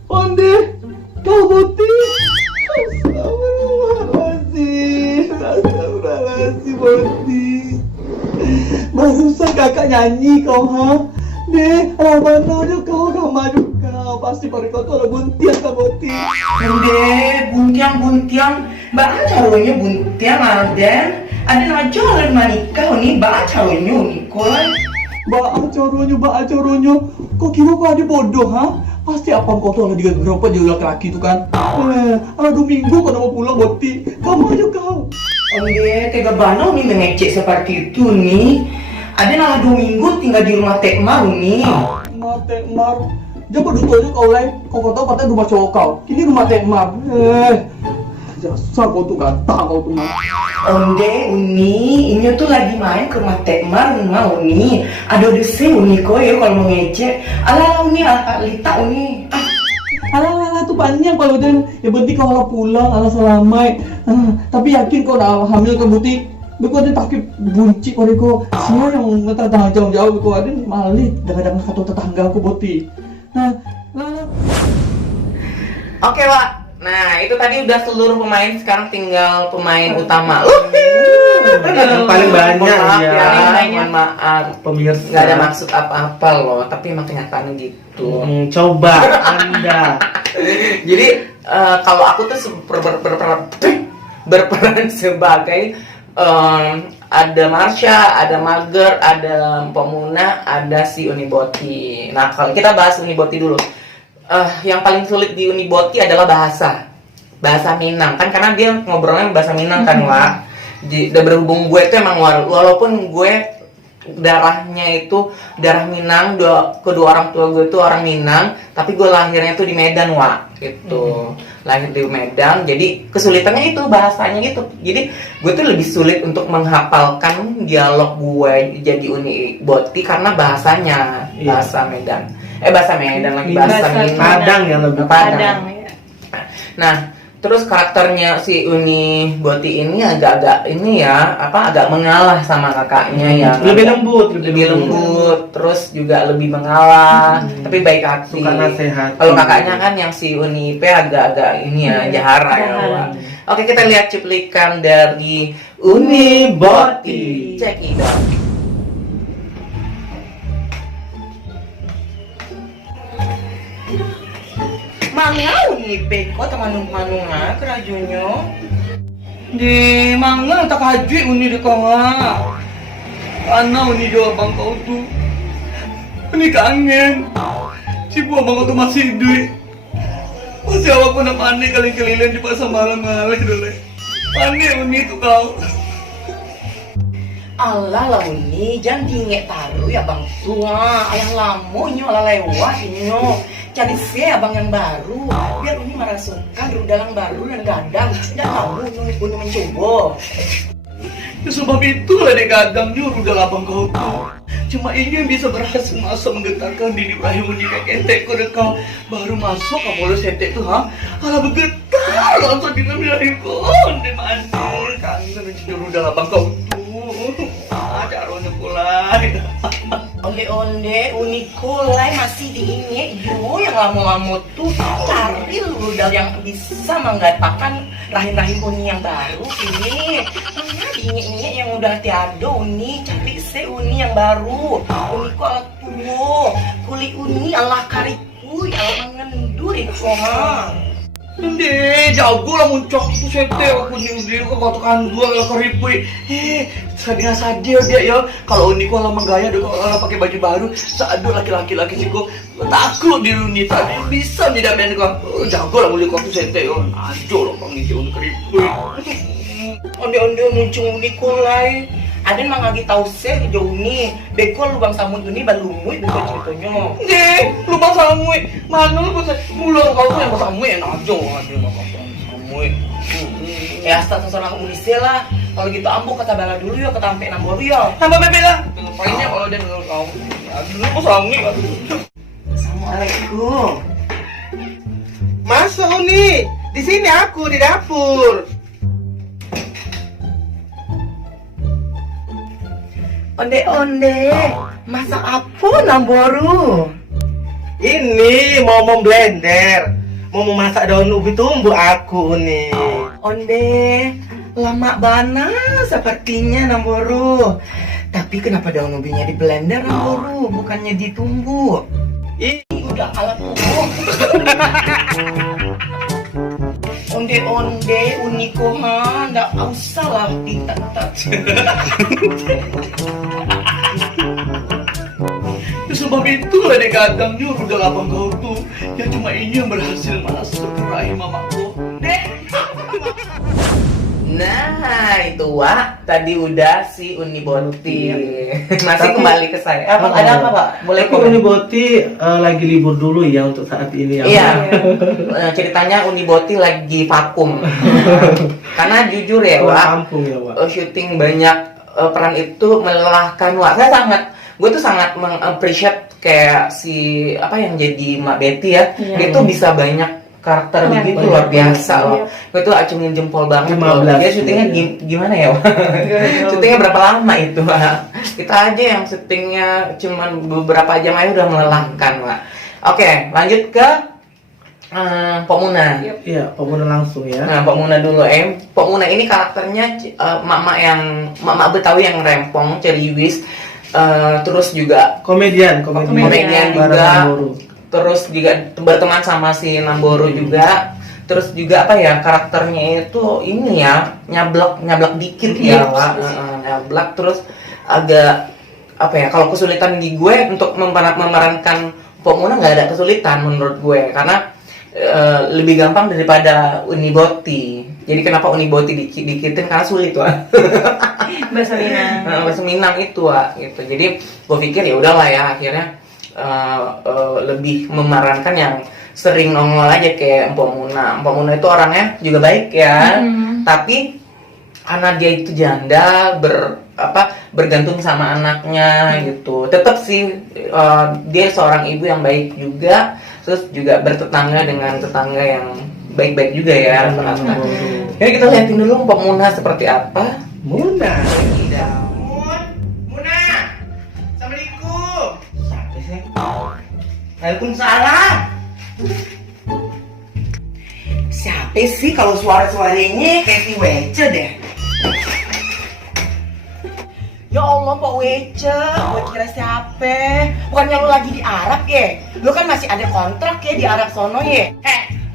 Onde, kau Boti. Astagfirullahaladzim, Boti. Barusan kakak nyanyi kau, Deh, mana ada kau kamar kau. Pasti pada kau tuh ada buntian kau Boti. Ande, buntiang. Ba calonnya buntiang Aden. Ada nama jalan manikah nih, ba calonnya unikon. Ba'a coronyo. Kok kira kau ada bodoh, Pasti apa kau tuh ada di berapa jadi laki-laki itu kan? Ada 2 minggu kau mau pulang Boti. Kamu aja kau. Ande, tega banget nih mengecek seperti itu nih. Ada nama 2 minggu tinggal di rumah Tekmar nih. Rumah Tekmar. Dia berdua kau lain. Kau tahu katanya rumah cowok kau. Ini rumah Tekmar. Jasar kau tuh gata kau tuh Onde, Uni, ini tuh lagi main ke rumah Tekmar, rumah Uni. Ada desi Uni kok ya kalau mau ngecek. Alah Uni, Lita Uni. Alah tuh panjang kalau dan ya berarti kau malah pulang alah selamai. Tapi yakin kau udah hamil ke Boti. Beko ada pakai bunci kau deko. Semua yang tetangga jauh-jauh beko ada malih dengan satu tetangga aku Boti. Oke, Wak. Nah, itu tadi udah seluruh pemain, sekarang tinggal pemain utama. Yang paling banyak ya. Mohon maaf. Pemirsa. Nggak ada maksud apa-apa loh, tapi emang kenyataan gitu. Coba Anda. Jadi kalau aku tuh berperan sebagai ada Marsha, ada Mager, ada Pemuna, ada si Uniboti. Nah, kalau kita bahas Uniboti dulu. Yang paling sulit di Uniboti adalah bahasa Minang kan, karena dia ngobrolnya bahasa Minang kan, Wak. Berhubung gue tuh emang walaupun gue darahnya itu darah Minang, kedua orang tua gue itu orang Minang, tapi gue lahirnya tuh di Medan, Wak, gitu. Lahir di Medan, jadi kesulitannya itu bahasanya gitu. Jadi gue tuh lebih sulit untuk menghafalkan dialog gue jadi Uniboti karena bahasanya bahasa Medan. Bahasa Medan lagi, bahasa Minang. Padang ya, lebih Padang ya. Nah, terus karakternya si Uniboti ini agak-agak ini ya, agak mengalah sama kakaknya yang lebih lembut, terus juga lebih mengalah, tapi baik hati. Suka nasihat. Kalau kakaknya kan yang si Unipe agak-agak ini ya, jahara ya. Wak. Oke, kita lihat cuplikan dari Uniboti. Check it out. Mangga Unipe kok temanung-manung kerajunyo. Di mangga tak haji uni di konga. Karena uni jawab abang kau tuh. Uni kangen. Cipu abang kau tuh masih hidup. Masih awak pun panik kali-kalian di pasar malam-malam dulu. Panik uni tuh kau. Allah lah Uni, jangan dingek taruh ya bang tua. Ayang lamo nyo ala lewat nyo. Cari saya abang yang baru. Biar Uni merasakan rudalang baru dan gadang. Jangan Uni mencoba. Ya sebab itulah dia gadang nyuruh dalam abang kau tuh. Cuma ini yang bisa berhasil masuk menggetarkan diri Ibrahim Uni ketek kau dekau. Baru masuk kapolres setek tuh Alah bergetar langsung dinamilahin kau. Dia mandir kangen nyuruh dalam abang kau tuh. Caranya kulai. Onde-onde Unikulai masih diinget yo yang lama-lama tuh cari rudal yang bisa menggapakan rahim-rahim Uni yang baru ini. Mana diinget-inget yang udah tiada Uni, cari se Uni yang baru. Uni ku ala tuwo, kulit Uni ala karipui, ala mengenduri koma. Hindi, jago lah muncul itu sete aku nyudir ke kotokan dua lah keripui. Sadinga saja dia ya. Kalau Uni ku ala menggaya deh kalau pakai baju baru, saadu laki-laki sih kok takut di Uni tadi bisa didamain kok. Jago lah mulai kok sete yo. Aduh lo pangisi Uni keripui. Onde-onde muncul Uni kulai. Ada mang lagi tahu se jauh Uni. Beko lubang samut Uni balumui beko ceritanya. Lubang samui. Mana lu bisa mulut kau tuh yang samui enak aja ada lubang samui. Ya asal seseorang Uni lah. Kalau gitu ambo kata bala dulu ya, ketampe namboru ya. Tambah bebe lah. Ngapainnya kalau dia dengar kau. Aduh lu samui. Assalamualaikum. Masuk Uni. Di sini aku di dapur. Onde-onde, masak apa namboru? Ini mau blender. Mau memasak daun ubi tumbuh aku nih. Onde, lama bana sepertinya namboru. Tapi kenapa daun ubinya di blender namboru, bukannya ditumbuk? Ih, Udah alat umum. Onde-onde, uniko nggak usah lah ditat-tat. Ya sebab itulah dia gadang nyuruh dalam abang kau tuh. Ya cuma ini yang berhasil masuk ke rahim mamaku. Nah itu Wak, tadi udah si Uniboti. Masih kembali ke saya. Ada apa Pak? Boleh Tapi Uniboti lagi libur dulu ya untuk saat ini ya. Iya. Ceritanya Uniboti lagi vakum. Karena jujur ya Wak, kampung ya Wak. syuting banyak peran itu melelahkan Wak. Gue tuh sangat meng-appreciate kayak si yang jadi Mak Betty ya. Dia tuh bisa banyak karakter begitu luar biasa loh. Gue tuh acungin jempol banget loh. Dia syutingnya gimana ya? Syutingnya berapa lama itu? Kita aja yang syutingnya cuman beberapa jam aja udah melelahkan Wak. Oke, lanjut ke Pemuna. Iya, Pemuna langsung ya. Nah, Pemuna dulu. Pemuna ini karakternya mak Betawi yang rempong, ceriwis. Terus juga komedian juga. Terus juga berteman sama si Namboru juga. Terus juga karakternya itu ini ya nyablak dikit ya Wak. nyablak, terus agak apa ya, kalau kesulitan di gue untuk memerankan Mpok Muna nggak ada kesulitan menurut gue, karena lebih gampang daripada Uniboti. Jadi kenapa Uniboti dikitin, karena sulit wah. Bahasa Minang. Bahasa Minang itu wah gitu. Jadi gue pikir ya udahlah ya, akhirnya lebih memerankan yang sering nongol aja kayak Mpok Muna. Mpok Muna itu orangnya juga baik ya, tapi karena dia itu janda bergantung sama anaknya gitu. Tetap sih dia seorang ibu yang baik juga, terus juga bertetangga dengan tetangga yang baik-baik juga ya. Jadi kita lihatin dulu Mpok Muna seperti apa. Muna. Muna, assalamualaikum. Siapa sih? Waalaikumsalam. Siapa sih kalau suara-suaranya kayak si Wece deh? Ya Allah, Pak Wece, gue kira siapa? Bukannya lu lagi di Arab ya? Lu kan masih ada kontrak ya di Arab sono ya?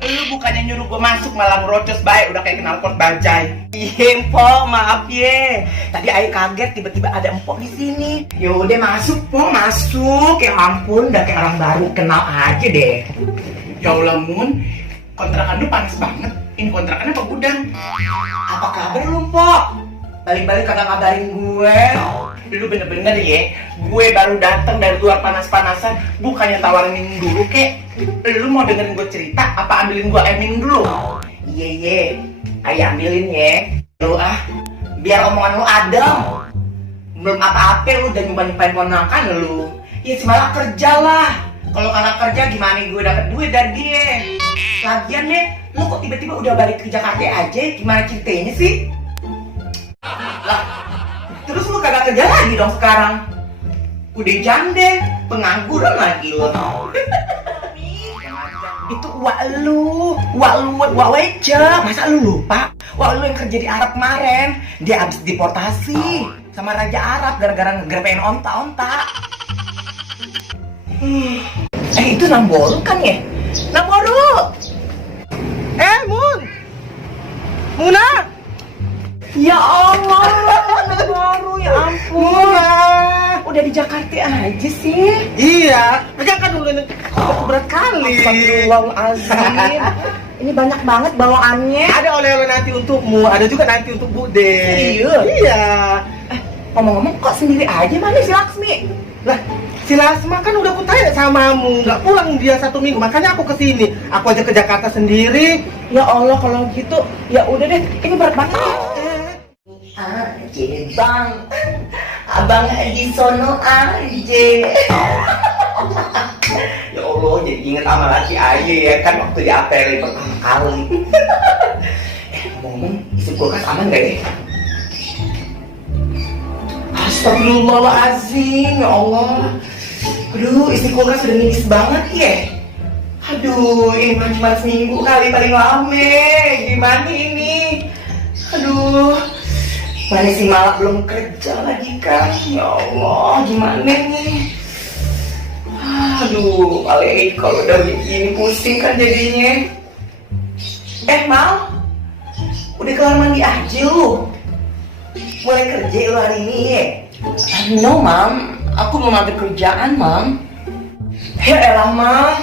Lu bukannya nyuruh gue masuk malah ngerocos baik, udah kayak knalpot bajai. Iya, Mpok, maaf ya. Tadi Ayo kaget tiba-tiba ada Mpok di sini. Yaudah masuk, Mpok, masuk. Ya ampun, udah kayak orang baru kenal aja deh. Ya Allah, Mun, kontrakan lu panas banget. Ini kontrakannya apa gudang? Apa kabar lu, Mpok? Balik-balik kagak ngabarin gue. Lu bener-bener ya, gue baru datang dari luar panas-panasan, bukannya tawarin dulu kek. Lu mau dengerin gue cerita, apa ambilin gue air minum dulu? Iya, ayo ambilin ya. Lu biar omongan lu adem. Belum apa-apa lu udah nyoba-nyobain ponakan lu. Ya semalam kerja lah. Kalau kagak kerja gimana gue dapet duit dari dia? Lagian ya, lu kok tiba-tiba udah balik ke Jakarta aja? Gimana ceritanya sih? Lah, terus lu kagak kerja lagi dong sekarang? Udah jande, pengangguran lagi lo. Itu wak Wece, masa lu lupa? Wak lu yang kerja di Arab kemarin, dia abis deportasi sama Raja Arab gara-gara ngegerpain onta-onta. Itu Namboru kan ya? Namboru! Mun. Muna. Ya Allah, Namboru, ya ampun. Udah di Jakarta aja sih. Iya, kan dulu ini berat kali. Astagfirullahaladzim. Ini banyak banget bawaannya. Ada oleh-oleh nanti untukmu, ada juga nanti untuk Bude. Serius? Iya. Ngomong-ngomong kok sendiri aja, mana si Laksmi? Lah, si Lasma kan udah kutanya samamu, nggak pulang dia 1 minggu, makanya aku kesini. Aku aja ke Jakarta sendiri. Ya Allah, kalau gitu, ya udah deh. Ini berat banget. Jadi bang, abang di sono aja. Ya Allah, jadi inget sama laki aja ya kan waktu di apel pertama kali. Ngomong, isi kulkas aman gak ya? Astagfirullahaladzim, ya Allah. Aduh, isi kulkas udah nipis banget ya. Aduh, ini cuma seminggu kali paling lama. Gimana ini? Aduh, mana si Malak belum kerja lagi kan? Ya Allah, gimana nih? Aduh, kalau udah begini pusing kan jadinya. Mal, udah kelar mandi aja lu. Mulai kerja lu hari ini ya? No, Mam, aku belum ada kerjaan, Mam. Ya elah, Mam,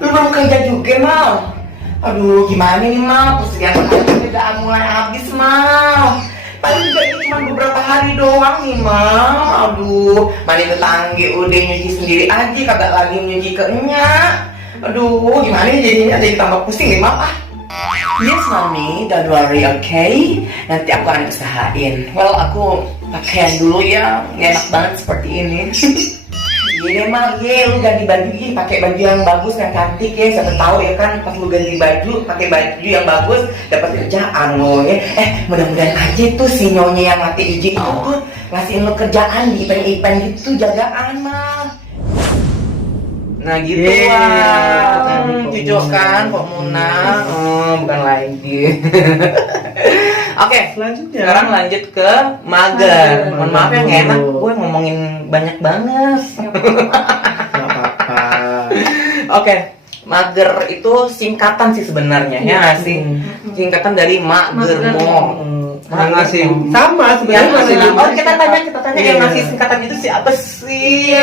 lu belum kerja juga, Mam. Aduh, gimana nih, Mam? Persediaan kerja udah mulai habis, Mam. Paling juga ini cuma beberapa hari doang nih, Mam. Aduh, mandi tetangga udah nyuci sendiri aja, kagak lagi nyuci ke enyak. Aduh, gimana nih jadinya, jadi tambah pusing nih, Mam. Yes, Mami, don't worry, okay? Nanti aku akan usahain. Well, aku pakaian dulu ya, nggak enak banget seperti ini. Iya deh, Mam, lu ganti baju ini, pakai baju yang bagus, yang cantik ya. Siapa tahu ya kan, pas lu ganti baju, pakai baju yang bagus, dapat kerjaan lo ya. Mudah-mudahan aja tuh si nyonya yang mati izin itu tuh ngasihin lo kerjaan di event-event gitu, jagaan, Mam. Nah gitu lah, cucuk kan, Pok Muna. Bukan lagi. Oke, Selanjutnya. Sekarang lanjut ke mager. Mohon maaf ya, nggak enak. Gue ngomongin banyak banget. Nggak apa-apa. Oke, mager itu singkatan sih sebenarnya, ya nggak sih? Singkatan dari mak germo. Yang ngasih Sama Yang sebenarnya ngasih ngasih nama. Oh, kita tanya yang Iya. ngasih singkatan itu siapa sih?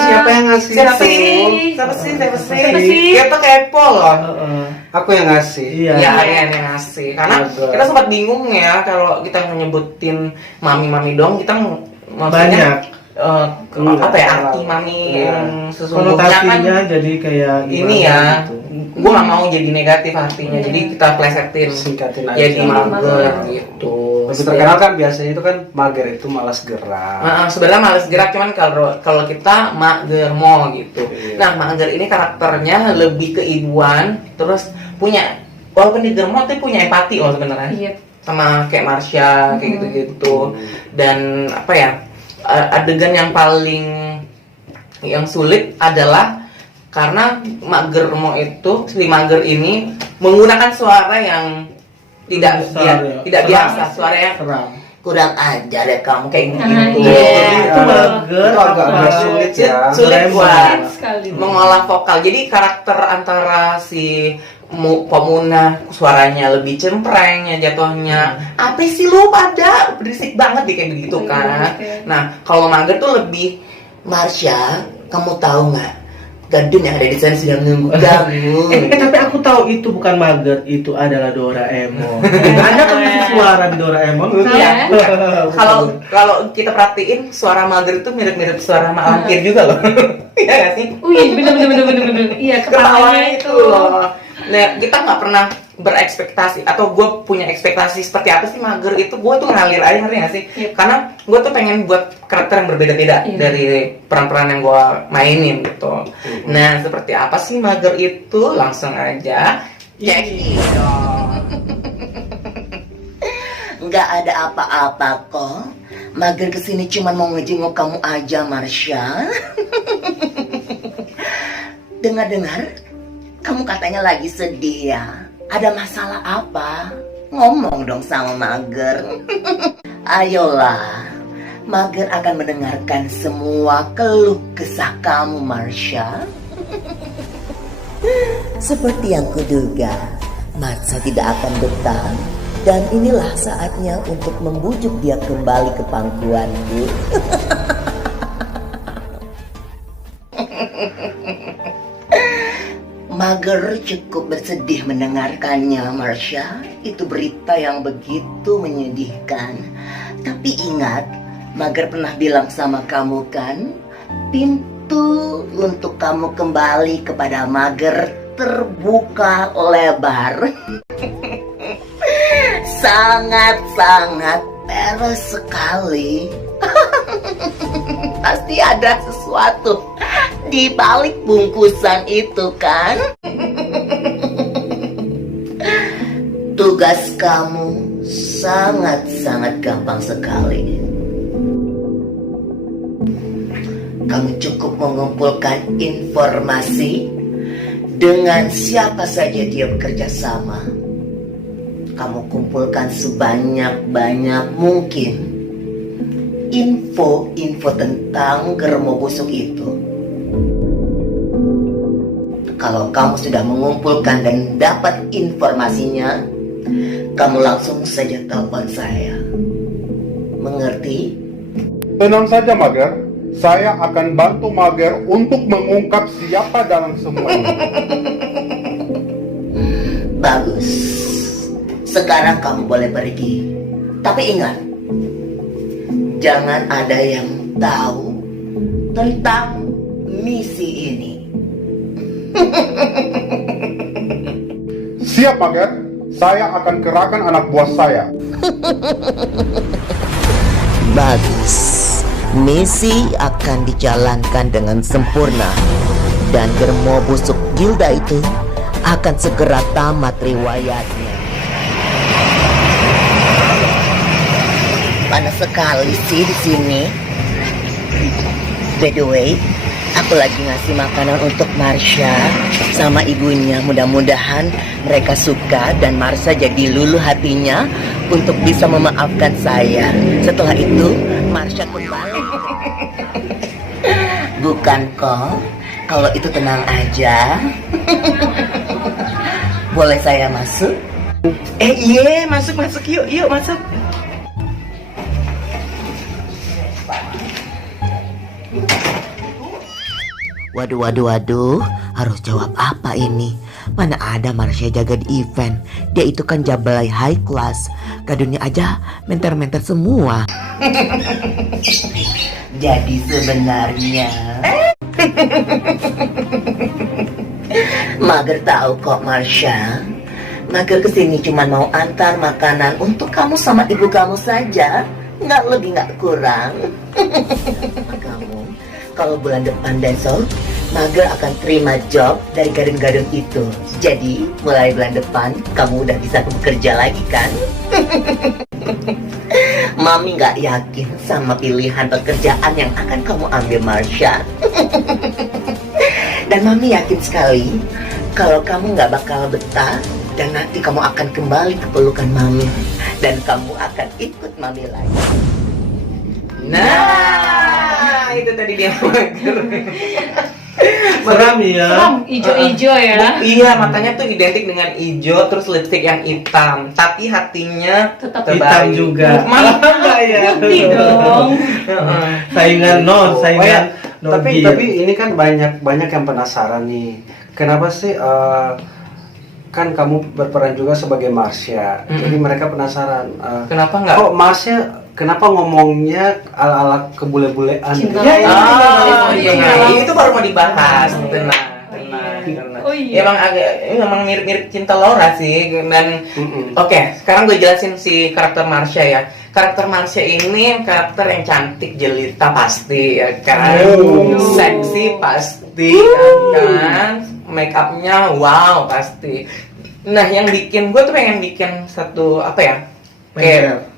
Siapa yang ngasih Siapa itu? sih? Siapa sih? Siapa sih? Kita kepo loh. Heeh. Aku yang ngasih. Iya. Ya, Aryan yang ngasih. Karena Betul. kita sempat bingung ya kalau kita menyebutin mami-mami dong, kita maksudnya Banyak. apa ya arti mami Iya. yang sesungguhnya kan Konotasinya jadi kayak ini gimana ya. gitu. Gue gak mau jadi negatif artinya, jadi kita plesetin Singkatin aja. jadi mager gitu. Lebih terkenal kan biasanya itu kan mager itu malas gerak. Sebenarnya males gerak, cuman kalau kita magermo gitu. Iya. Nah, mager ini karakternya lebih keibuan, terus punya walaupun di germo tapi punya empati loh sebenarnya. Iya. Sama kayak Marsha kayak gitu-gitu. Dan apa ya? Adegan yang paling yang sulit adalah karena magermo itu si mager ini menggunakan suara yang tidak Besar ya. tidak Seram. biasa, suara yang Seram. kurang ajar ya kamu kayak gitu. iya. Jadi itu mager Itu agak sulit ya. Sulit buat Sekali. mengolah vokal. Jadi karakter antara si Pemunah suaranya lebih cempreng ya jatuhnya. Apa sih lu pada berisik banget deh kayak begitu kan. Nah, kalau mager tuh lebih Marsha, kamu tahu nggak? Gadun yang ada di sana sedang menunggu kamu. Tapi aku tahu itu bukan mager, itu adalah Doraemon. Ada kan masih suara di Doraemon? Iya. Kalau kita perhatiin suara mager itu mirip-mirip suara Mak Lampir juga loh. Iya nggak sih? Iya, bener. Iya, Ketawanya itu loh. Nah, kita nggak pernah berekspektasi atau gue punya ekspektasi seperti apa sih mager itu, gue tuh ngalir aja, ngerti nggak sih? Yep. Karena gue tuh pengen buat karakter yang berbeda-beda dari peran-peran yang gue mainin gitu. Nah, seperti apa sih mager itu? Langsung aja cek dong. Nggak ada apa-apa kok. Mager kesini cuma mau ngejenguk kamu aja, Marsha. Dengar-dengar, kamu katanya lagi sedih ya. Ada masalah apa? Ngomong dong sama Mager. Ayolah, Mager akan mendengarkan semua keluh kesah kamu, Marsha. Seperti yang kuduga, Marsha tidak akan betah. Dan inilah saatnya untuk membujuk dia kembali ke pangkuanku. Mager cukup bersedih mendengarkannya, Marsha. Itu berita yang begitu menyedihkan. Tapi ingat, Mager pernah bilang sama kamu kan, pintu untuk kamu kembali kepada Mager terbuka lebar. Sangat-sangat peres sekali. Pasti ada sesuatu di balik bungkusan itu kan? Tugas kamu sangat-sangat gampang sekali. Kamu cukup mengumpulkan informasi dengan siapa saja dia bekerja sama. Kamu kumpulkan sebanyak-banyak mungkin info tentang Germo busuk itu. Kalau kamu sudah mengumpulkan dan dapat informasinya, kamu langsung saja telepon saya. Mengerti? Tenang saja, Mager. Saya akan bantu Mager untuk mengungkap siapa dalam semua ini. Bagus. Sekarang kamu boleh pergi. Tapi ingat, jangan ada yang tahu tentang misi ini. Siap, Mager. Saya akan kerahkan anak buah saya. Bagus. Misi akan dijalankan dengan sempurna. Dan Germo busuk Gilda itu akan segera tamat riwayatnya. Panas sekali sih di sini. By the way, aku lagi ngasih makanan untuk Marsha sama ibunya. Mudah-mudahan mereka suka dan Marsha jadi luluh hatinya untuk bisa memaafkan saya. Setelah itu, Marsha kembali. Bukan kok, kalau itu tenang aja. Boleh saya masuk? Iya, masuk yuk masuk. Waduh, harus jawab apa ini? Mana ada Marsha jaga di event. Dia itu kan jablay high class. Gadunnya aja menter-menter semua. Jadi sebenarnya Mager tahu kok Marsha. Mager kesini cuma mau antar makanan untuk kamu sama ibu kamu saja. Nggak lebih nggak kurang. Kamu kalau bulan depan besok Mager akan terima job dari gadun-gadun itu. Jadi mulai bulan depan kamu udah bisa bekerja lagi kan? Mami nggak yakin sama pilihan pekerjaan yang akan kamu ambil Marsha. Dan Mami yakin sekali kalau kamu nggak bakal betah dan nanti kamu akan kembali ke pelukan Mami dan kamu akan ikut Mami lagi. Nah, itu tadi dia Mager. Seram ya. Ijo-ijo ya. Iya, matanya tuh identik dengan hijau, terus lipstick yang hitam, tapi hatinya Tetap Hitam juga. Enggak ya. Putih dong. Saingan Tapi ini kan banyak yang penasaran nih. Kenapa sih kan kamu berperan juga sebagai Marsha. Jadi mereka penasaran. Kenapa nggak? Kok Marsha kenapa ngomongnya ala-ala kebule-bulean? Cinta. Itu baru mau dibahas. Tenang. Oh iya. Emang mirip-mirip Cinta Laura sih. Dan oke, sekarang gue jelasin si karakter Marsha ya. Karakter Marsha ini karakter yang cantik jelita pasti ya kan. Seksi pasti ya kan. Make upnya wow pasti. Nah, yang bikin gue tuh pengen bikin satu apa ya? Kayak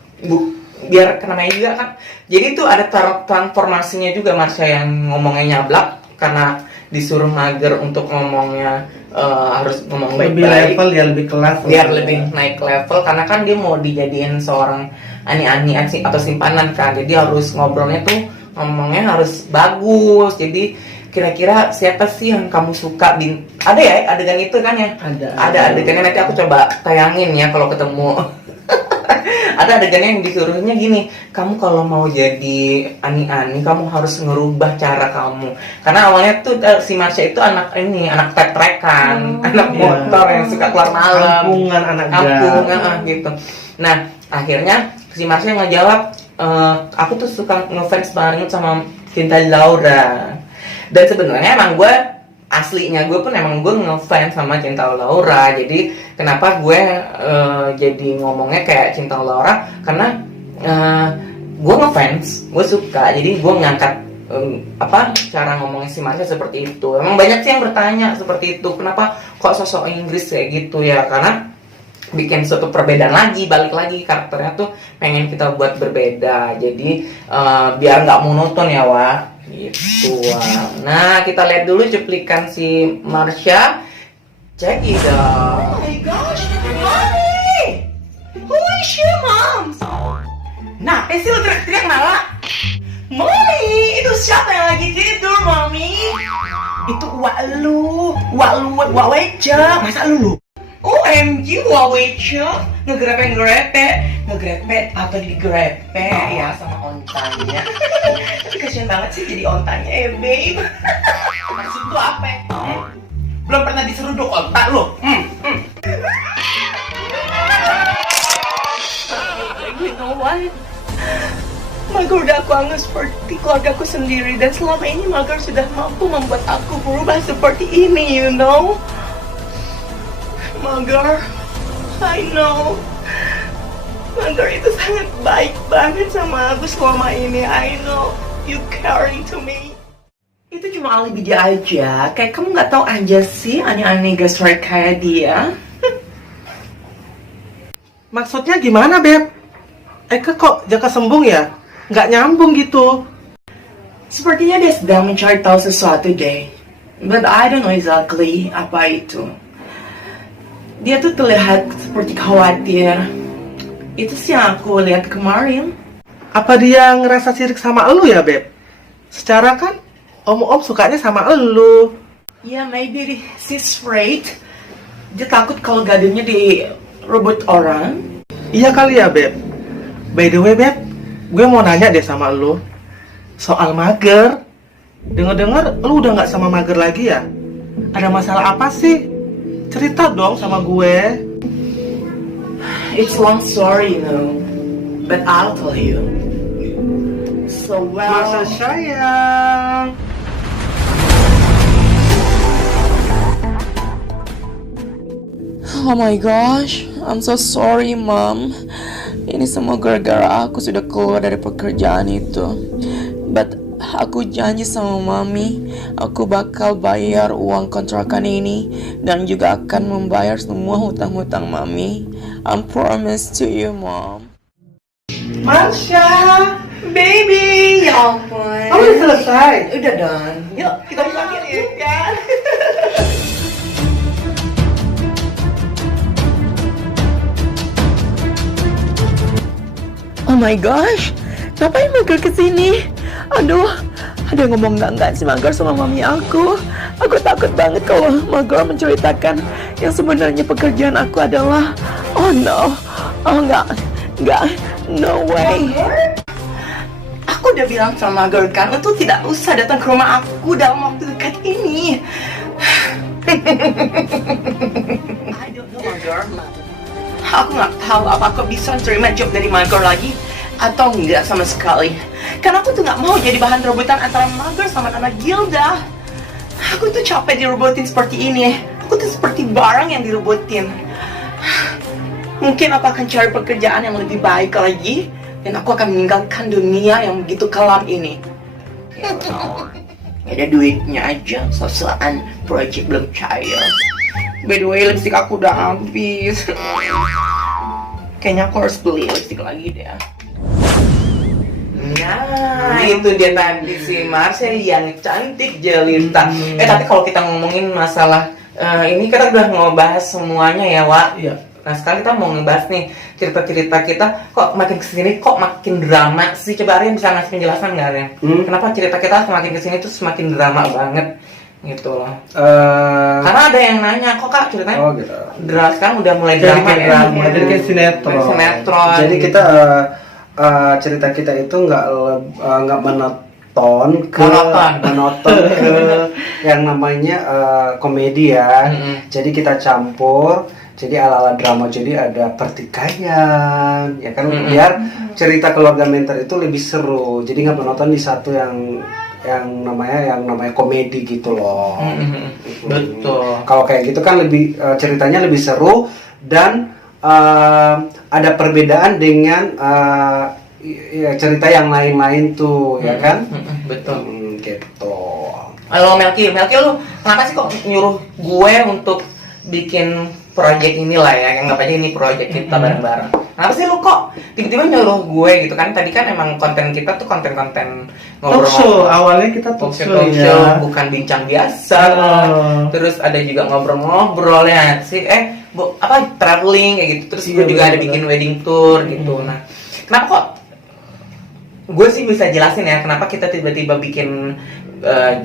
biar namanya juga kan. Jadi tuh ada transformasinya juga Marsha yang ngomongnya nyablak karena disuruh Mager untuk ngomongnya harus ngomong lebih baik-baik. level ya, lebih kelas. Biar lebih naik level karena kan dia mau dijadiin seorang ani-ani atau simpanan kan. Jadi harus ngobrolnya tuh ngomongnya harus bagus. Jadi kira-kira siapa sih yang kamu suka? Ada ya adegan itu kan ya? Ada adegannya, nanti aku coba tayangin ya kalau ketemu. Ada adegannya yang disuruhnya gini, kamu kalau mau jadi ani-ani kamu harus ngerubah cara kamu. Karena awalnya tuh si Marsha itu anak trek-trekan, anak motor yang suka keluar malam, kampungan anak gitu. Nah akhirnya si Marsha ngejawab, aku tuh suka ngefans banget sama Cinta Laura. Dan sebenarnya emang gue aslinya gue pun emang gue ngefans sama Cinta Laura. Jadi kenapa gue jadi ngomongnya kayak Cinta Laura karena gue ngefans, gue suka. Jadi gue ngangkat cara ngomongnya si Marsha seperti itu. Emang banyak sih yang bertanya seperti itu, kenapa kok sosok Inggris kayak gitu ya? Karena bikin suatu perbedaan lagi, balik lagi karakternya tuh pengen kita buat berbeda. Jadi biar nggak monoton ya Wak. Gitu. Nah, kita lihat dulu cuplikan si Marsha. Check it out. Oh my gosh, Mommy! Who is your mom? Nah, sih lu teriak-teriak malah. Mommy, itu siapa yang lagi tidur, Mommy? Itu Wak Weca. Masa lu? OMG, Wak Weca ngegrepet atau digrepet ya sama ontanya. Tapi kasian banget sih jadi ontanya babe. Maksud lu apa? Belum pernah diseruduk onta lu. You know what? Mager udah aku anggap seperti keluargaku sendiri. Dan selama ini Mager sudah mampu membuat aku berubah seperti ini, you know? Mager, I know Mager itu sangat baik banget sama aku selama ini. I know you caring to me. Itu cuma alibi dia aja. Kayak kamu nggak tahu aja sih aneh-aneh gaslight kayak dia. Maksudnya gimana, Beb? Eka kok jaka sembung ya? Nggak nyambung gitu. Sepertinya dia sedang mencari tahu sesuatu deh. But I don't know exactly apa itu. Dia tuh terlihat seperti khawatir. Itu sih yang aku lihat kemarin. Apa dia ngerasa sirik sama elu ya, Beb? Secara kan om sukanya sama elu. Ya, maybe she's afraid. Dia takut kalau gadunnya direbut orang. Iya kali ya, Beb. By the way, Beb, gue mau nanya deh sama elu soal Mager. Dengar-dengar lu udah nggak sama Mager lagi ya? Ada masalah apa sih? Cerita dong sama gue. It's long story, but I'll tell you. So Masa sayang. Oh my gosh, I'm so sorry mom. Ini semua gara-gara aku sudah keluar dari pekerjaan itu. But aku janji sama mami, aku bakal bayar uang kontrakan ini dan juga akan membayar semua hutang-hutang mami. I promise to you mom. Marsha, baby, ya ampun. Oh, udah selesai. Udah dong. Yuk, kita makan yuk kan. Oh my gosh, ngapain Mager kesini? Aduh, ada yang ngomong enggak sih Mager sama mami aku. Aku takut banget kalau Mager menceritakan yang sebenarnya pekerjaan aku adalah. Oh no, oh enggak, no way. Aku udah bilang sama Mager kan, untuk tidak usah datang ke rumah aku dalam waktu dekat ini. I don't know Mager. Aku nggak tahu apa aku bisa terima job dari Mager lagi atau enggak sama sekali. Karena aku tuh nggak mau jadi bahan rebutan antara Mager sama Nana Gilda. Aku tuh capek direbutin seperti ini. Aku tuh seperti barang yang direbutin. Mungkin aku akan cari pekerjaan yang lebih baik lagi dan aku akan meninggalkan dunia yang begitu kelam ini. Ada duitnya aja, sosokan project belum cair. By the way, lipstick aku udah habis. Kayaknya aku harus beli lipstick lagi deh. Nah, itu dia tadi si Marsha yang cantik jelita. Tapi kalau kita ngomongin masalah ini kita udah ngebahas semuanya ya, Wak. Iya. Nah, sekarang kita mau ngebahas nih cerita-cerita kita kok makin kesini kok makin drama sih. Coba Arya bisa ngasih penjelasan nggak, Arya? Kenapa cerita kita semakin kesini tuh semakin drama banget gitu loh. Karena ada yang nanya, kok Kak ceritanya gitu. sekarang udah mulai Jadi drama kayak ya? drama, jadi kayak sinetron. Sinetron. Jadi kita cerita kita itu nggak monoton ke yang namanya komedi ya. Jadi kita campur. Jadi ala-ala drama, jadi ada pertikaian, ya kan, biar cerita keluarga mentor itu lebih seru. Jadi nggak menonton di satu yang namanya komedi gitu loh. Betul. Kalau kayak gitu kan lebih ceritanya lebih seru dan ada perbedaan dengan ya, cerita yang lain-lain tuh, ya kan? Betul. Gitu. Halo Melki, lu kenapa sih kok nyuruh gue untuk bikin project inilah ya, yang aja ini project kita bareng-bareng. Kenapa sih lu kok tiba-tiba nyuruh gue gitu kan? Tadi kan emang konten kita tuh konten-konten Talk show, awalnya kita talk show ya. Bukan bincang biasa. Terus ada juga ngobrol-ngobrol ya sih, traveling kayak gitu. Terus gue juga ada bikin wedding tour gitu. Nah, kenapa kok gue sih bisa jelasin ya kenapa kita tiba-tiba bikin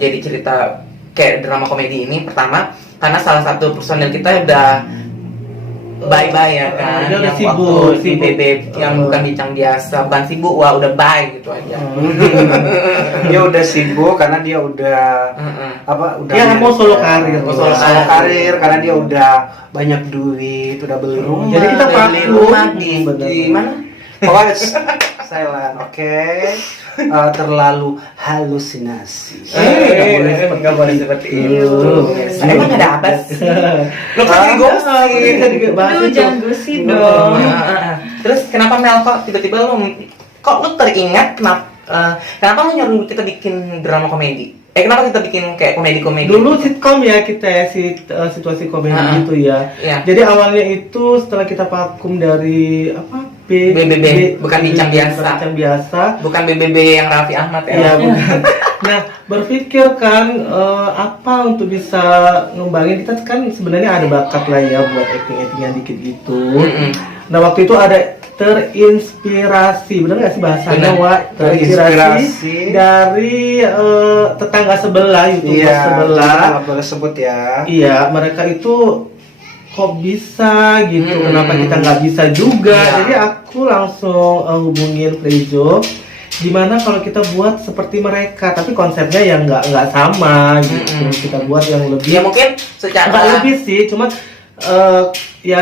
jadi cerita kayak drama komedi ini. Pertama, karena salah satu personil kita udah bye-bye ya kan, dia udah yang sibuk, waktu di BB yang bukan bincang biasa, bukan sibuk, wah udah bye gitu aja. Dia udah sibuk karena dia udah dia mau solo karir, solo karir karena dia udah banyak duit, udah beli rumah. Jadi kita beli rumah di mana? Pokoknya silent, oke. Terlalu halusinasi. Nggak boleh seperti itu. Emang ada apa sih? Lo kan jadi gosip. Lu jangan gosip dong. Terus kenapa Mel kok tiba-tiba lo teringat kenapa lo nyuruh kita bikin drama komedi? Kenapa kita bikin kayak komedi-komedi? Dulu sitkom ya kita ya, situasi komedi gitu ya. Jadi awalnya itu setelah kita vakum dari BBB, bukan bincang biasa. Bukan BBB yang Raffi Ahmad ya. Iya, bukan. Nah, berpikir kan apa untuk bisa ngembangin, kita kan sebenarnya ada bakat lah ya buat acting-actingan dikit gitu. Nah, waktu itu ada terinspirasi, benar nggak sih bahasanya, Wak? Terinspirasi dari tetangga sebelah, YouTuber sebelah. Nggak boleh sebut ya. Iya, mereka itu kok bisa gitu, kenapa kita nggak bisa juga. Jadi aku langsung hubungin Prezo, gimana kalau kita buat seperti mereka, tapi konsepnya yang nggak sama gitu. Kita buat yang lebih, Ya mungkin secara nggak lebih sih, cuma ya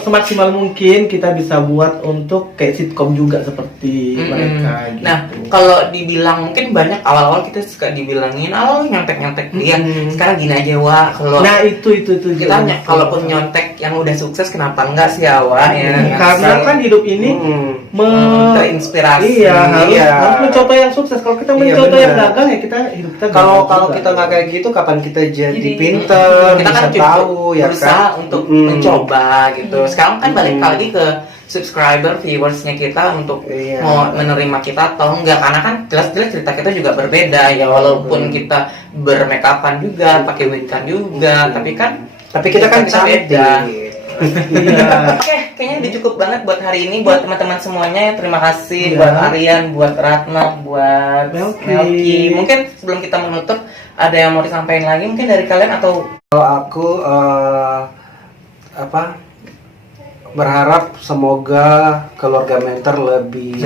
semaksimal mungkin kita bisa buat untuk kayak sitkom juga seperti mereka gitu. Nah, kalau dibilang mungkin banyak awal-awal kita suka dibilangin, nyontek-nyontek dia. Sekarang gini aja, Wak, kalau Nah itu kita kalaupun nyontek yang udah sukses, kenapa enggak sih, Wak? Ya, karena kan hidup ini terinspirasi. Harus mencoba yang sukses. Kalau kita mencoba yang gagal, ya kita hidup kita Kalau gagal juga. kita nggak kayak gitu, kapan kita jadi pinter, kita kan bisa juga tahu ya berusaha kan? untuk mencoba gitu. Sekarang kan balik lagi ke subscriber, viewersnya kita untuk mau menerima kita atau enggak, karena kan jelas-jelas cerita kita juga berbeda ya, walaupun kita bermakeupan juga, pakai wigan juga, tapi kita kan beda. Iya. Oke, kayaknya udah cukup banget buat hari ini, buat teman-teman semuanya. Terima kasih buat Aryan, buat Ratna, buat Melki. Mungkin sebelum kita menutup, ada yang mau disampaikan lagi mungkin dari kalian atau? Kalau aku berharap semoga keluarga Mentor lebih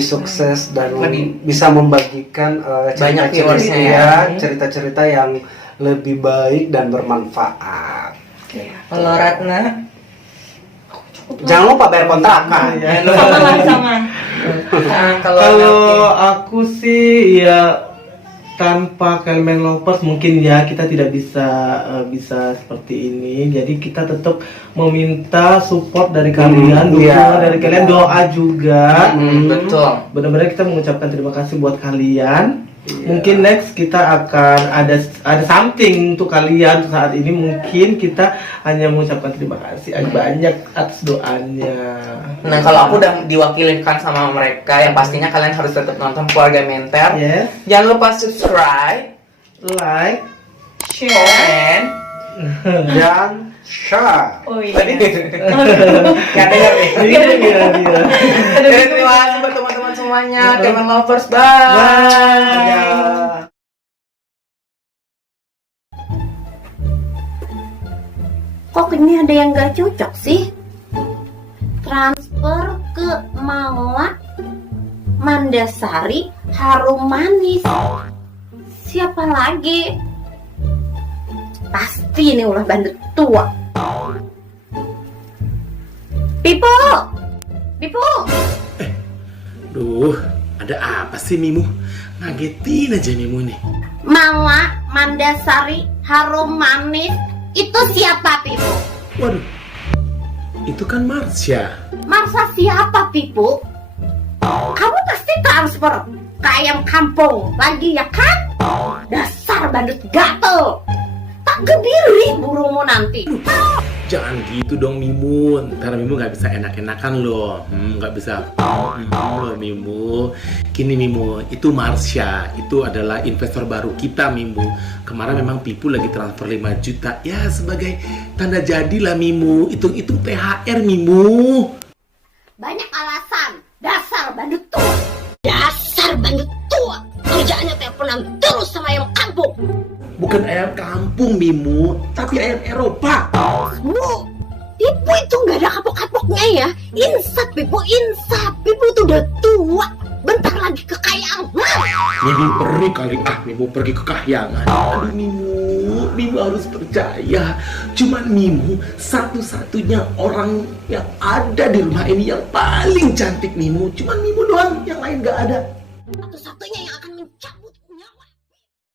sukses dan bisa membagikan Banyak viewersnya ya. cerita-cerita yang lebih baik dan bermanfaat. Kalau Ratna, jangan lupa bayar kontrakan. Sama. Kalau aku sih ya, tanpa Kelmen Lovers mungkin ya kita tidak bisa seperti ini. Jadi kita tetap meminta support dari kalian, dukungan dari kalian, doa juga. Betul. Benar-benar kita mengucapkan terima kasih buat kalian. Mungkin next kita akan ada something untuk kalian. Saat ini mungkin kita hanya mengucapkan terima kasih banyak atas doanya. Nah, kalau aku udah diwakilkan sama mereka, yang pastinya kalian harus tetap nonton Keluarga Mentor. Jangan lupa subscribe, like, share, dan share. Oh iya. Gak denger nih. Iya. Jadi terima kasih buat teman-teman semuanya, Kelmen Lovers, bye. Kok ini ada yang gak cocok sih? Transfer ke Mawar Mandasari Harum Manis. Siapa lagi? Pasti ini ulah bandit tua. Pipo! Duh, ada apa sih Mimu? Ngagetin aja Mimu nih. Mawar Mandasari Harum Manis. Itu siapa, Pipo? Waduh, itu kan Marsha. Marsha siapa, Pipo? Kamu pasti transfer ke ayam kampung lagi ya kan? Dasar bandut gatel. Tak gebiri burungmu nanti. Jangan gitu dong Mimu, ntar Mimu gak bisa enak-enakan loh. Gak bisa loh Mimu. Gini Mimu, itu Marsha, itu adalah investor baru kita Mimu. Kemarin memang Pipu lagi transfer 5 juta. Ya sebagai tanda jadilah Mimu. Hitung-hitung THR Mimu. Banyak alasan. Dasar bandut tua. Dasar bandut tua. Kerjaannya teleponan terus sama ayam kampung. Bukan ayam kampung Mimu, tapi ayam Eropa. Bu, Pipu itu gak ada kapok-kapoknya ya. Insaf Pipu, insaf. Pipu itu udah tua. Bentar lagi kekayaan. Mimu pergi kali Mimu pergi ke kahyangan. Aduh Mimu harus percaya. Cuman Mimu satu-satunya orang yang ada di rumah ini yang paling cantik Mimu. Cuman Mimu doang, yang lain gak ada. Satu-satunya yang akan mencapai